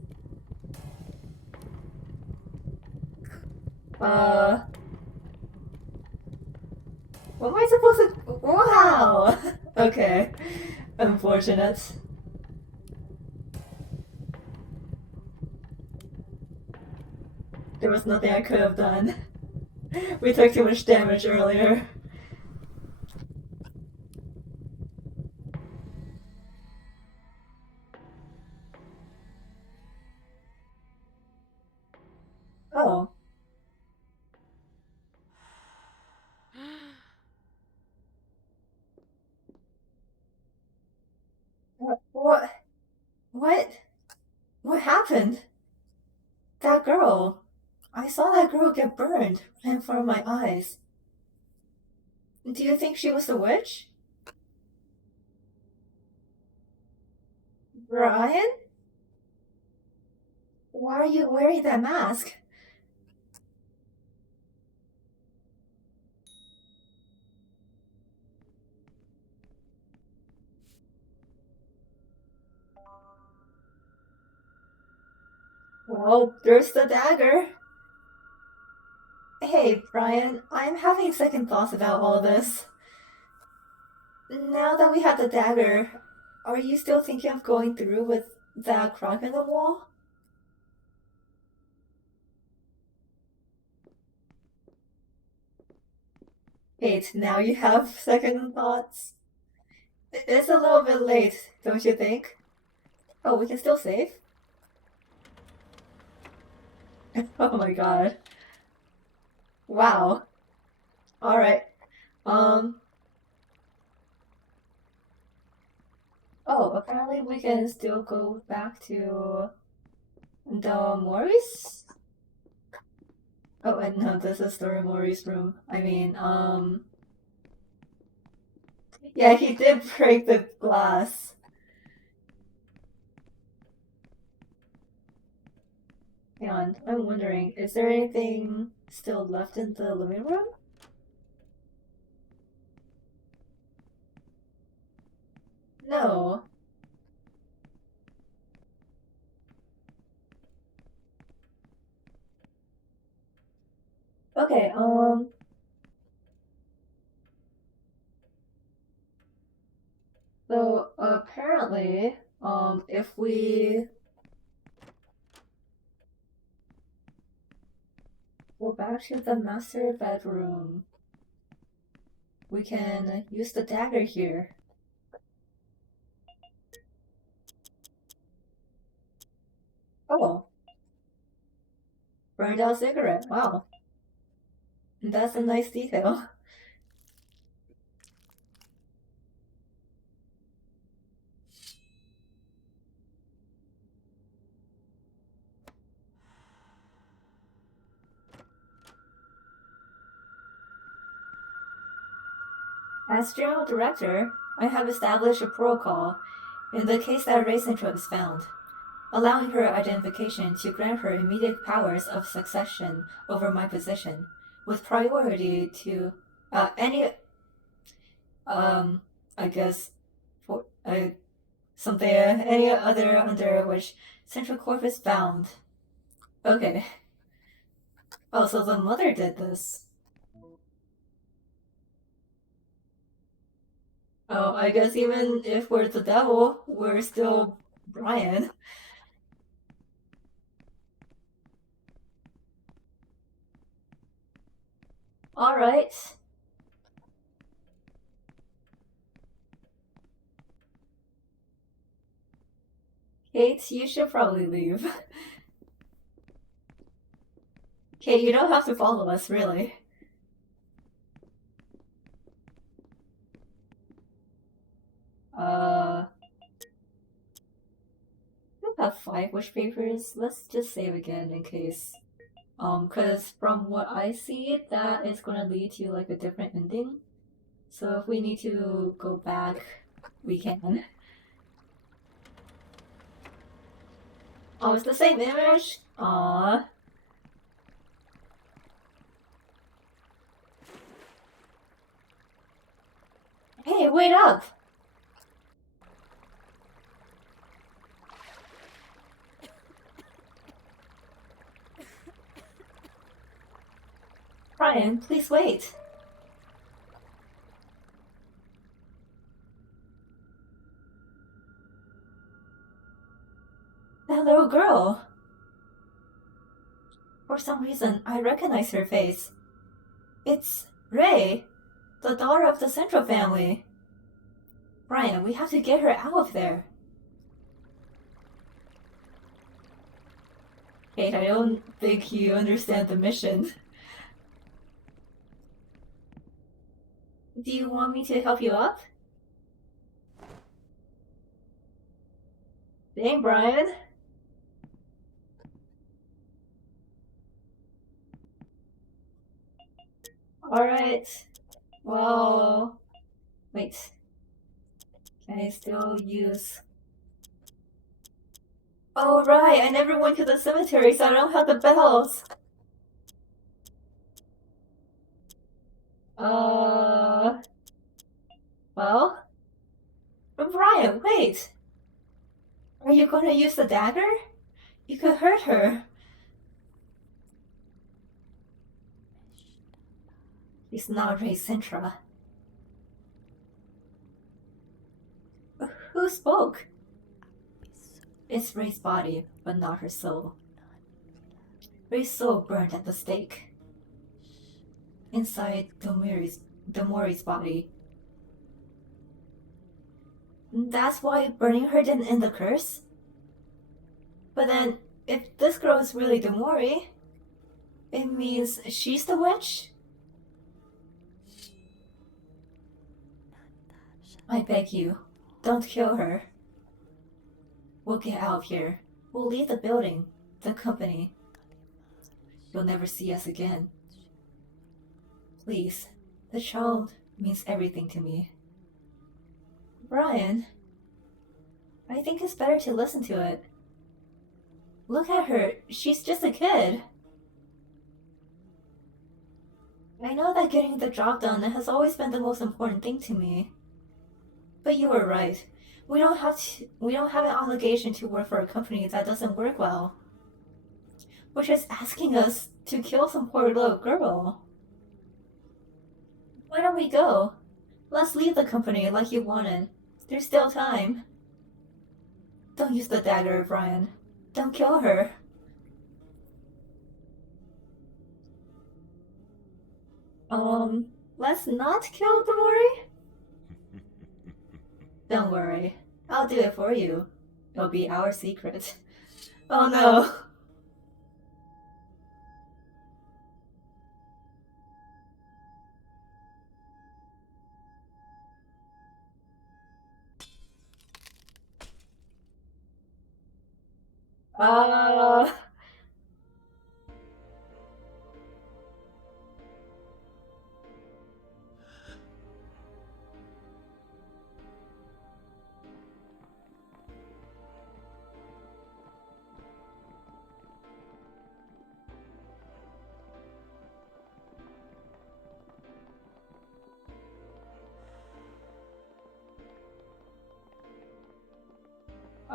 What am I supposed to... Wow! Okay. Unfortunate. There was nothing I could have done. We took too much damage earlier. Oh. What? What? What happened? That girl. I saw that girl get burned right in front of my eyes. Do you think she was the witch? Brian? Why are you wearing that mask? Well, there's the dagger. Hey, Brian, I'm having second thoughts about all this. Now that we have the dagger, are you still thinking of going through with that crack in the wall? Wait, now you have second thoughts? It's a little bit late, don't you think? Oh, we can still save? Oh my god. Wow. Alright. Um. Oh, apparently we can still go back to the Maurice? Oh, and no, this is the Maurice room. I mean, yeah, he did break the glass. Hang on, I'm wondering, is there anything still left in the living room? No. Okay, so apparently, if we go back to the master bedroom, we can use the dagger here. Oh, burned out cigarette. Wow, that's a nice detail. As General Director, I have established a protocol in the case that Ray Central is found, allowing her identification to grant her immediate powers of succession over my position, with priority to any, um, I guess, for something, any other under which Central Corp is bound. Okay. Oh, so the mother did this. Oh, I guess even if we're the devil, we're still Brian. Alright. Kate, you should probably leave. Kate, you don't have to follow us, really. Uh, we have 5 wish papers. Let's just save again in case. Cause from what I see, that is gonna lead to like a different ending. So if we need to go back, we can. Oh, it's the same image? Aww. Hey, wait up! Brian, please wait. That little girl. For some reason, I recognize her face. It's Ray, the daughter of the Central family. Brian, we have to get her out of there. Kate, I don't think you understand the mission. Do you want me to help you up? Dang, Brian. Alright. Well... Wait. Can I still use... Oh, right, I never went to the cemetery, so I don't have the bells. Well? Brian, wait! Are you gonna use the dagger? You could hurt her. She's not Ray Sintra. Who spoke? It's Ray's body, but not her soul. Ray's soul burned at the stake. Inside Domori's body. That's why burning her didn't end the curse? But then, if this girl is really Domori, it means she's the witch? I beg you, don't kill her. We'll get out of here. We'll leave the building, the company. You'll never see us again. Please, the child means everything to me. Brian, I think it's better to listen to it. Look at her, she's just a kid. I know that getting the job done has always been the most important thing to me. But you were right. We don't have an obligation to work for a company that doesn't work well. Which is asking us to kill some poor little girl. Why don't we go? Let's leave the company like you wanted. There's still time. Don't use the dagger, Brian. Don't kill her. Let's not kill Domori? Don't worry. I'll do it for you. It'll be our secret. Oh no. Uh...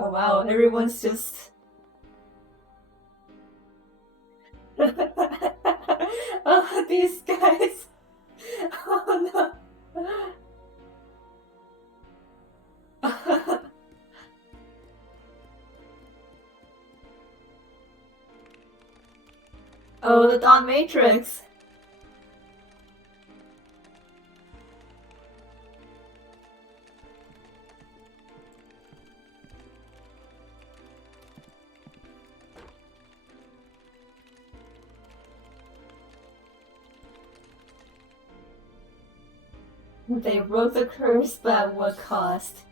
Oh wow, everyone's just... Oh, these guys. Oh no. Oh, the Dawn Matrix. They wrote the curse, but at what cost?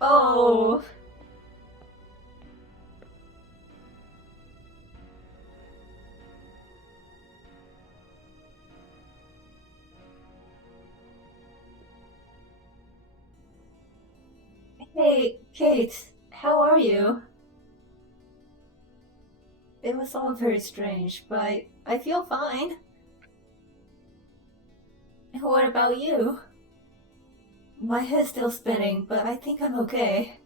Oh! Hey, Kate, how are you? It was all very strange, but I feel fine. What about you? My head's still spinning, but I think I'm okay.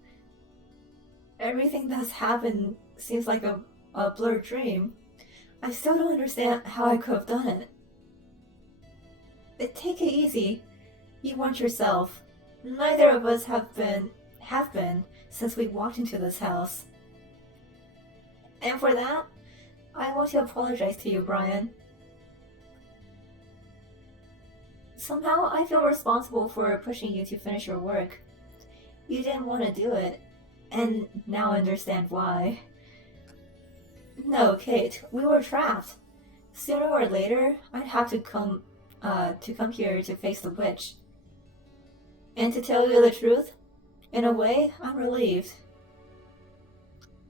Everything that's happened seems like a blurred dream. I still don't understand how I could have done it. Take it easy. You weren't yourself. Neither of us have been since we walked into this house. And for that, I want to apologize to you, Brian. Somehow I feel responsible for pushing you to finish your work. You didn't want to do it, and now I understand why. No, Kate, we were trapped. Sooner or later, I'd have to come here to face the witch. And to tell you the truth, in a way, I'm relieved.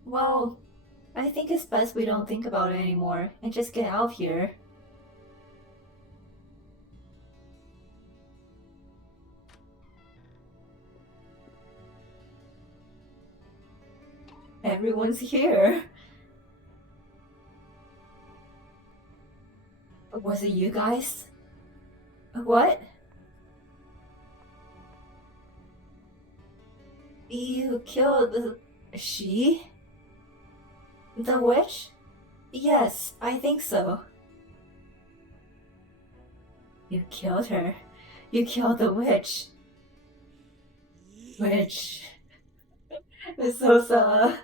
Well, I think it's best we don't think about it anymore and just get out of here. Everyone's here. Was it you guys? What? You killed she? The witch? Yes, I think so. You killed her. You killed the witch. Witch. It's so sad.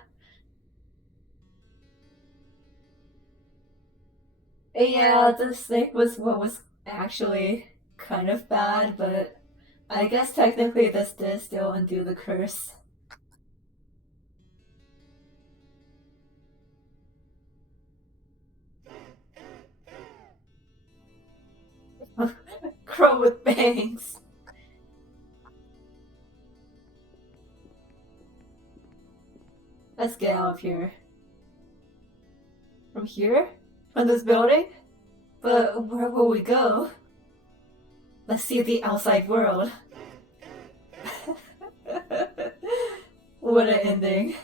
Yeah, the snake was what was actually kind of bad, but I guess technically this did still undo the curse. Crow with bangs. Let's get out of here. From here? From this building? But where will we go? Let's see the outside world. What an ending.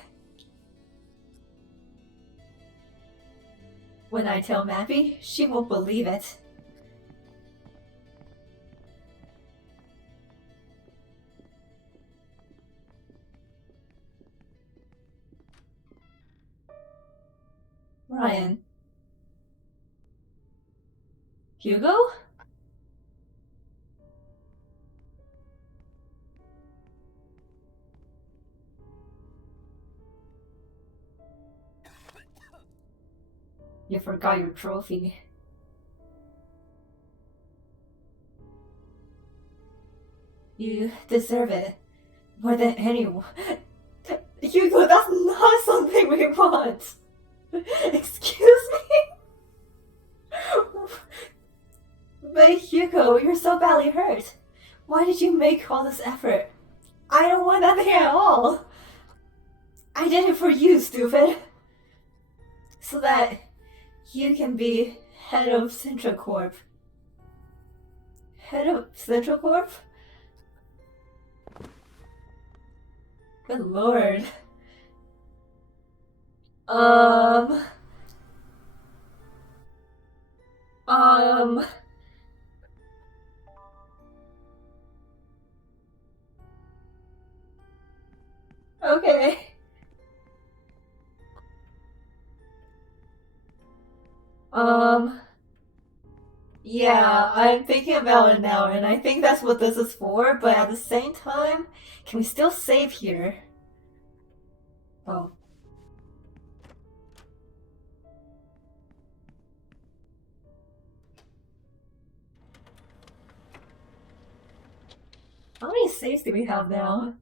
When I tell Mappy, she won't believe it. Ryan. Hugo? You forgot your trophy. You deserve it. More than anyone. Hugo, that's not something we want. Excuse me? But Hugo, you're so badly hurt. Why did you make all this effort? I don't want nothing at all. I did it for you, stupid. So that you can be head of Central Corp. Head of Central Corp? Good lord. Um... Okay. Yeah, I'm thinking about it now, and I think that's what this is for, but at the same time, can we still save here? Oh. How many saves do we have now?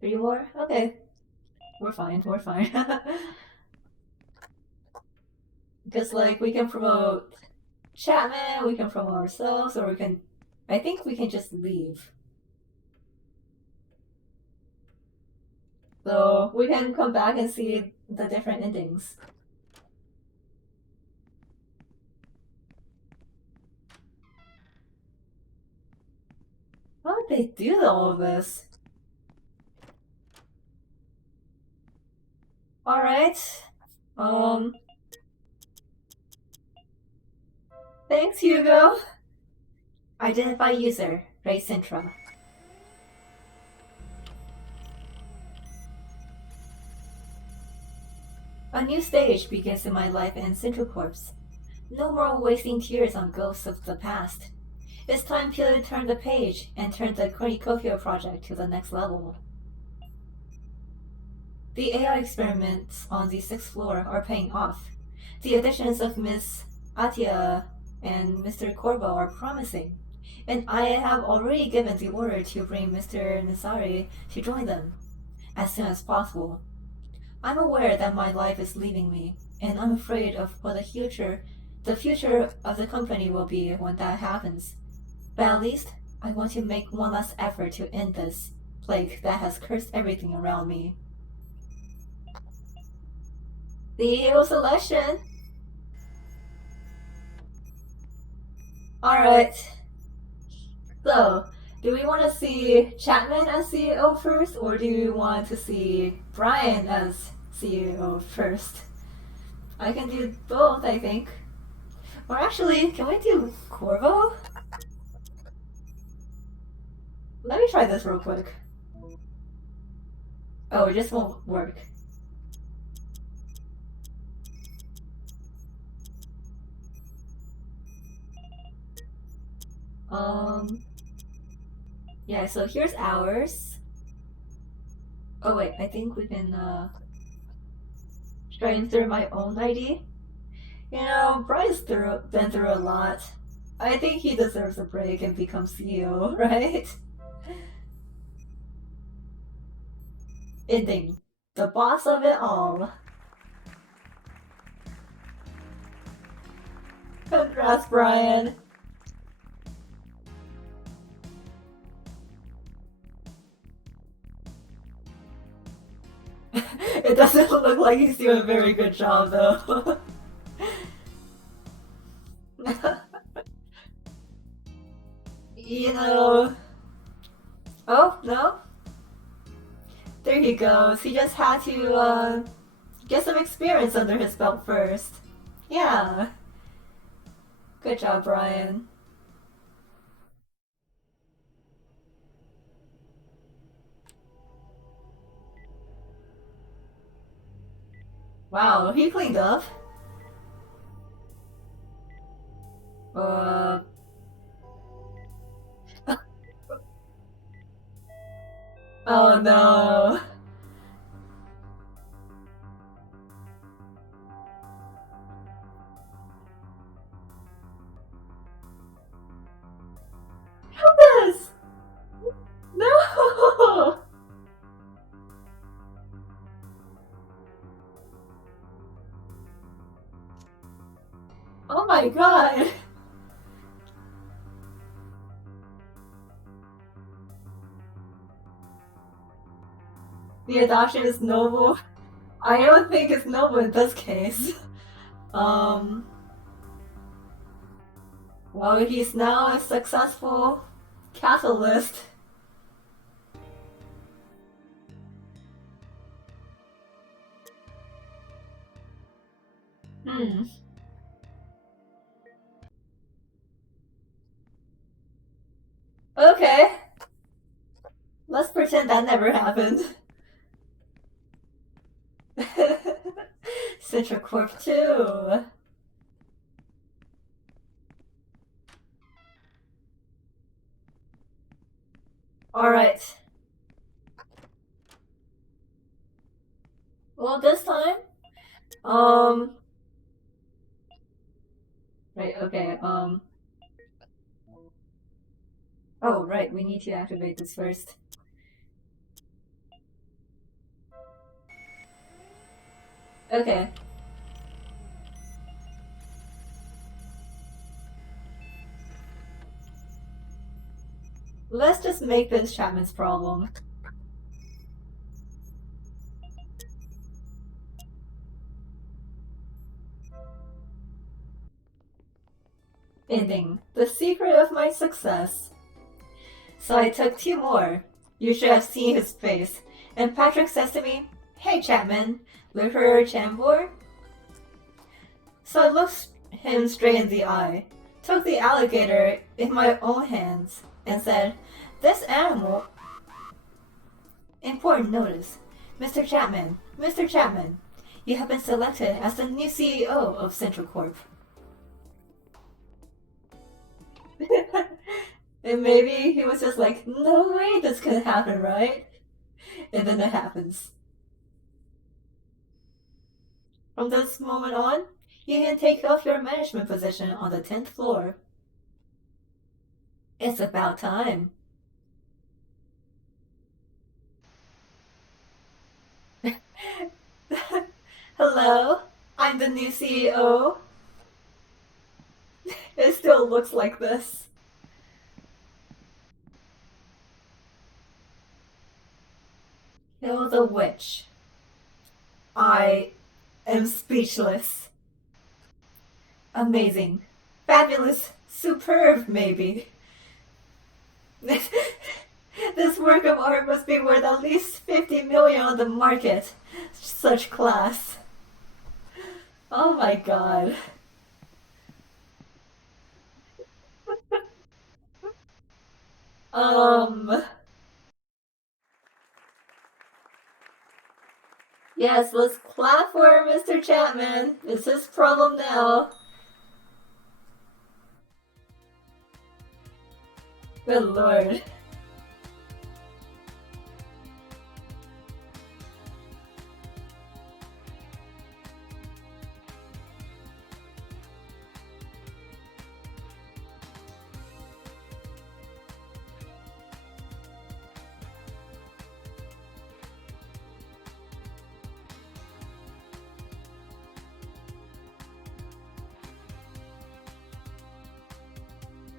3 more? Okay. We're fine, we're fine. Because, like, we can promote Chapman, we can promote ourselves, or we can... I think we can just leave. So, we can come back and see the different endings. How did they do all of this? Alright. Thanks, Hugo. Identify user. Right, Sintra. A new stage begins in my life in Central Corps. No more wasting tears on ghosts of the past. It's time to turn the page and turn the cornucopia project to the next level. The AI experiments on the 6th floor are paying off. The additions of Miss ID.A and Mr. Corvo are promising, and I have already given the order to bring Mr. Nisari to join them as soon as possible. I'm aware that my life is leaving me, and I'm afraid of what the future of the company will be when that happens. But at least, I want to make one last effort to end this plague that has cursed everything around me. The hero selection! Alright. So, do we want to see Chapman as CEO first, or do you want to see Brian as CEO first? I can do both, I think. Or actually, can we do Corvo? Let me try this real quick. Oh, it just won't work. Yeah, so here's ours. Oh wait, I think we can, try and through my own ID. You know, Brian's been through a lot. I think he deserves a break and become CEO, right? Ending. The boss of it all. Congrats, Brian. It doesn't look like he's doing a very good job, though. You know... Oh, no? There he goes. He just had to, get some experience under his belt first. Yeah. Good job, Brian. Wow, he cleaned up. Uh... Oh no. This! No! Oh my god! The adoption is noble. I don't think it's noble in this case. Um... Well, he's now a successful catalyst. Hmm. Okay. Let's pretend that never happened. Citra Corp 2. Alright. Well, this time, right, okay, oh, right, we need to activate this first. Okay. Let's just make this Chapman's problem. Ending. The secret of my success. So I took 2 more. You should have seen his face. And Patrick says to me, "Hey Chapman, look for your Chambor?" So I looked him straight in the eye, took the alligator in my own hands, and said, "This animal..." Important notice. Mr. Chapman, Mr. Chapman, you have been selected as the new CEO of Central Corp. And maybe he was just like, no way this could happen, right? And then it happens. From this moment on, you can take off your management position on the 10th floor. It's about time. Hello, I'm the new CEO. It still looks like this. Kill the witch. I am speechless. Amazing. Fabulous. Superb, maybe. This work of art must be worth at least 50 million on the market. Such class. Oh my god. Um. Yes, let's clap for Mr. Chapman. It's his problem now. Good lord.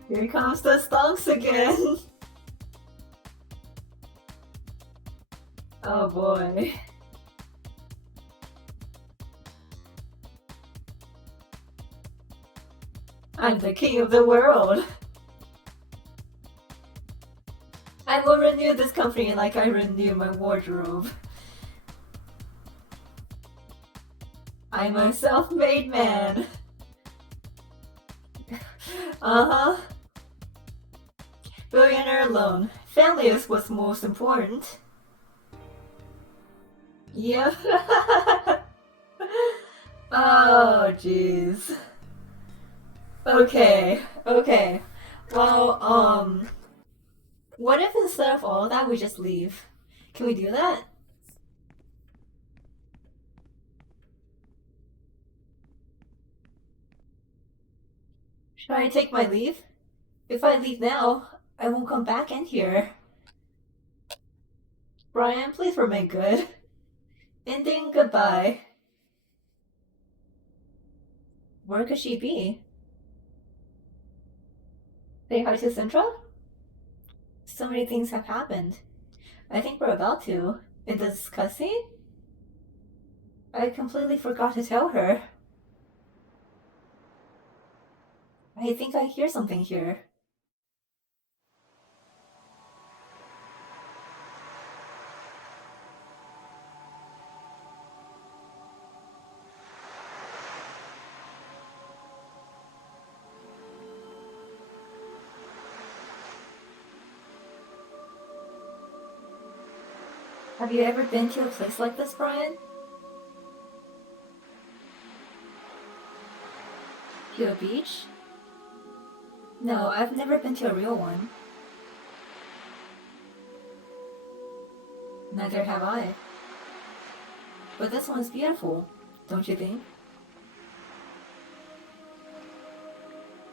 Here comes the stonks again. Oh boy. I'm the king of the world. I will renew this company like I renew my wardrobe. I'm a self-made man. Uh-huh. Billionaire alone. Family is what's most important. Yep. Oh, jeez. Okay, okay. Well, what if instead of all that we just leave? Can we do that? Should I take my leave? If I leave now, I won't come back in here. Brian, please remain good. Ending goodbye. Where could she be? Say hi to Centra? So many things have happened. I think we're about to. In this cutscene? I completely forgot to tell her. I think I hear something here. Have you ever been to a place like this, Brian? To a beach? No, I've never been to a real one. Neither have I. But this one's beautiful, don't you think?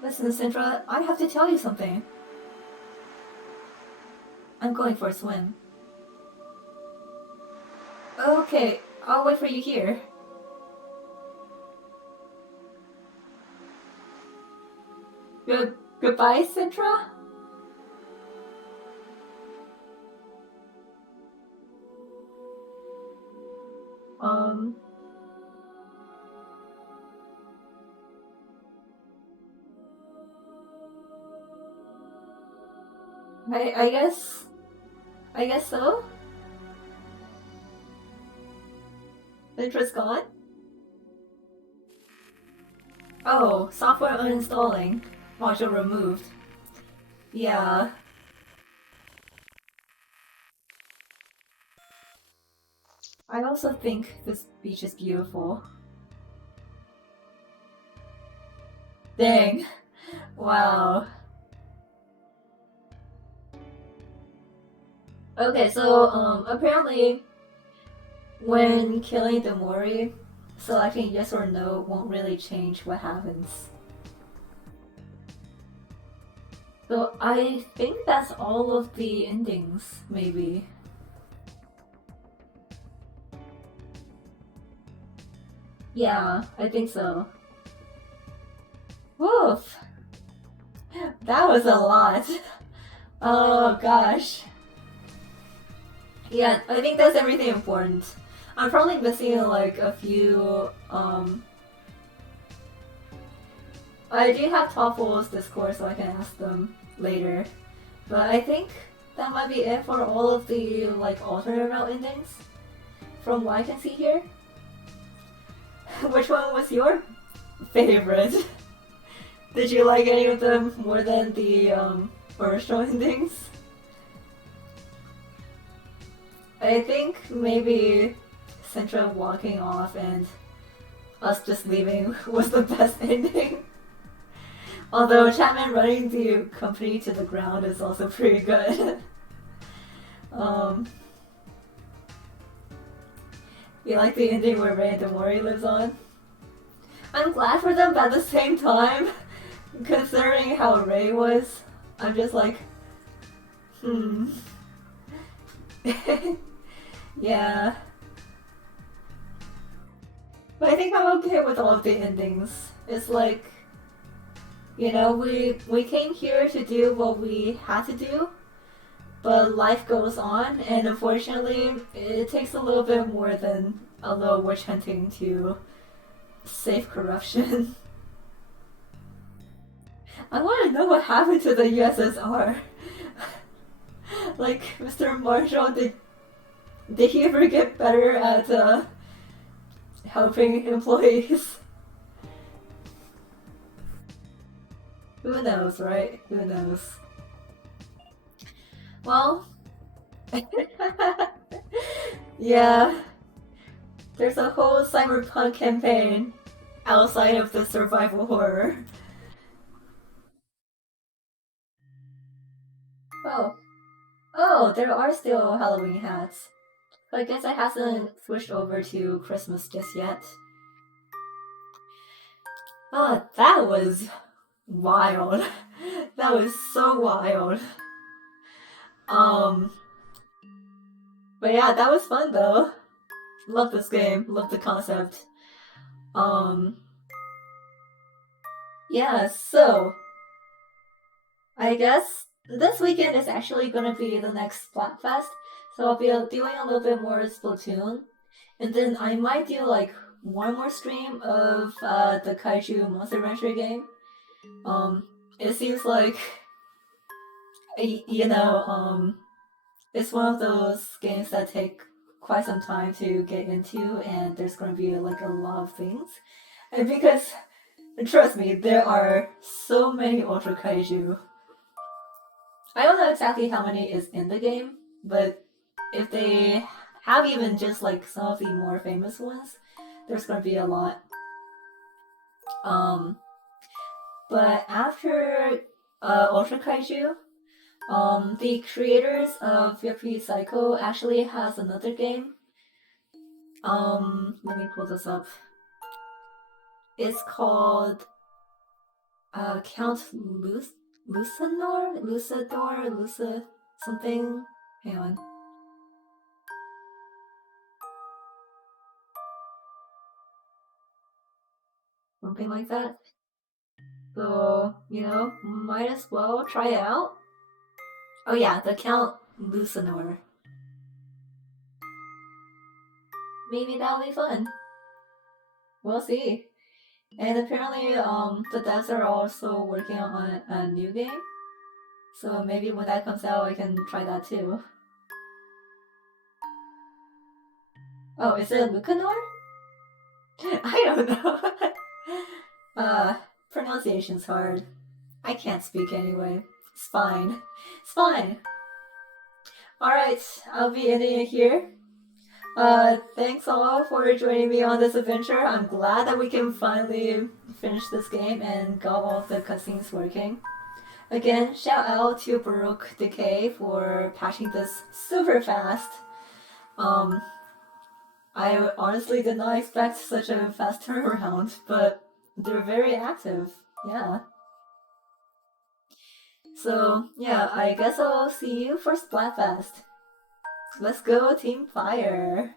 Listen, Sindra, I have to tell you something. I'm going for a swim. Okay, I'll wait for you here. Goodbye, Sindra? Um... I guess... I guess so? Sindra's gone? Oh, software uninstalling. Module removed. Yeah. I also think this beach is beautiful. Dang. Wow. Okay, so apparently when killing the Mori, selecting yes or no won't really change what happens. So I think that's all of the endings, maybe. Yeah, I think so. Woof! That was a lot. Oh gosh. Yeah, I think that's everything important. I'm probably missing like a few. I do have TOEFL's Discord, so I can ask them later. But I think that might be it for all of the like alternate route endings. From what I can see here. Which one was your favorite? Did you like any of them more than the original endings? I think maybe Centra walking off and us just leaving was the best ending. Although Chapman running the company to the ground is also pretty good. um, you like the ending where Ray and Demori lives on? I'm glad for them, but at the same time, considering how Ray was, I'm just like, yeah. But I think I'm okay with all of the endings. It's like, you know, we came here to do what we had to do, but life goes on, and unfortunately, it takes a little bit more than a little witch hunting to save corruption. I want to know what happened to the USSR. Like, Mr. Marshall, did he ever get better at helping employees? Who knows, right? Who knows? Well, yeah, there's a whole cyberpunk campaign outside of the survival horror. Oh, oh, there are still Halloween hats. But I guess I hasn't switched over to Christmas just yet. Oh, that was wild. That was so wild. Um, but yeah, that was fun though. Love this game. Love the concept. Um, yeah. So I guess this weekend is actually gonna be the next Splatfest. So I'll be doing a little bit more Splatoon, and then I might do like one more stream of the Kaiju Monster Rancher game. Um, it seems like you know, it's one of those games that take quite some time to get into, and there's going to be like a lot of things. And because, trust me, there are so many Ultra Kaiju. I don't know exactly how many is in the game, but if they have even just like some of the more famous ones, there's going to be a lot. Um, but after Ultra Kaiju, the creators of Yuppie Psycho actually has another game. Let me pull this up. It's called Count Lucanor? Lucidor? Luca something? Hang on. Something like that. So, you know, might as well try it out. Oh yeah, the Count Lucanor. Maybe that'll be fun. We'll see. And apparently, the devs are also working on a new game. So maybe when that comes out, I can try that too. Oh, is it Lucanor? I don't know. Pronunciation's hard. I can't speak anyway. It's fine. It's fine. Alright, I'll be ending it here. Thanks all for joining me on this adventure. I'm glad that we can finally finish this game and got all of the cutscenes working. Again, shout out to Baroque Decay for patching this super fast. I honestly did not expect such a fast turnaround, but they're very active. Yeah. So, yeah, I guess I'll see you for Splatfest. Let's go, Team Fire!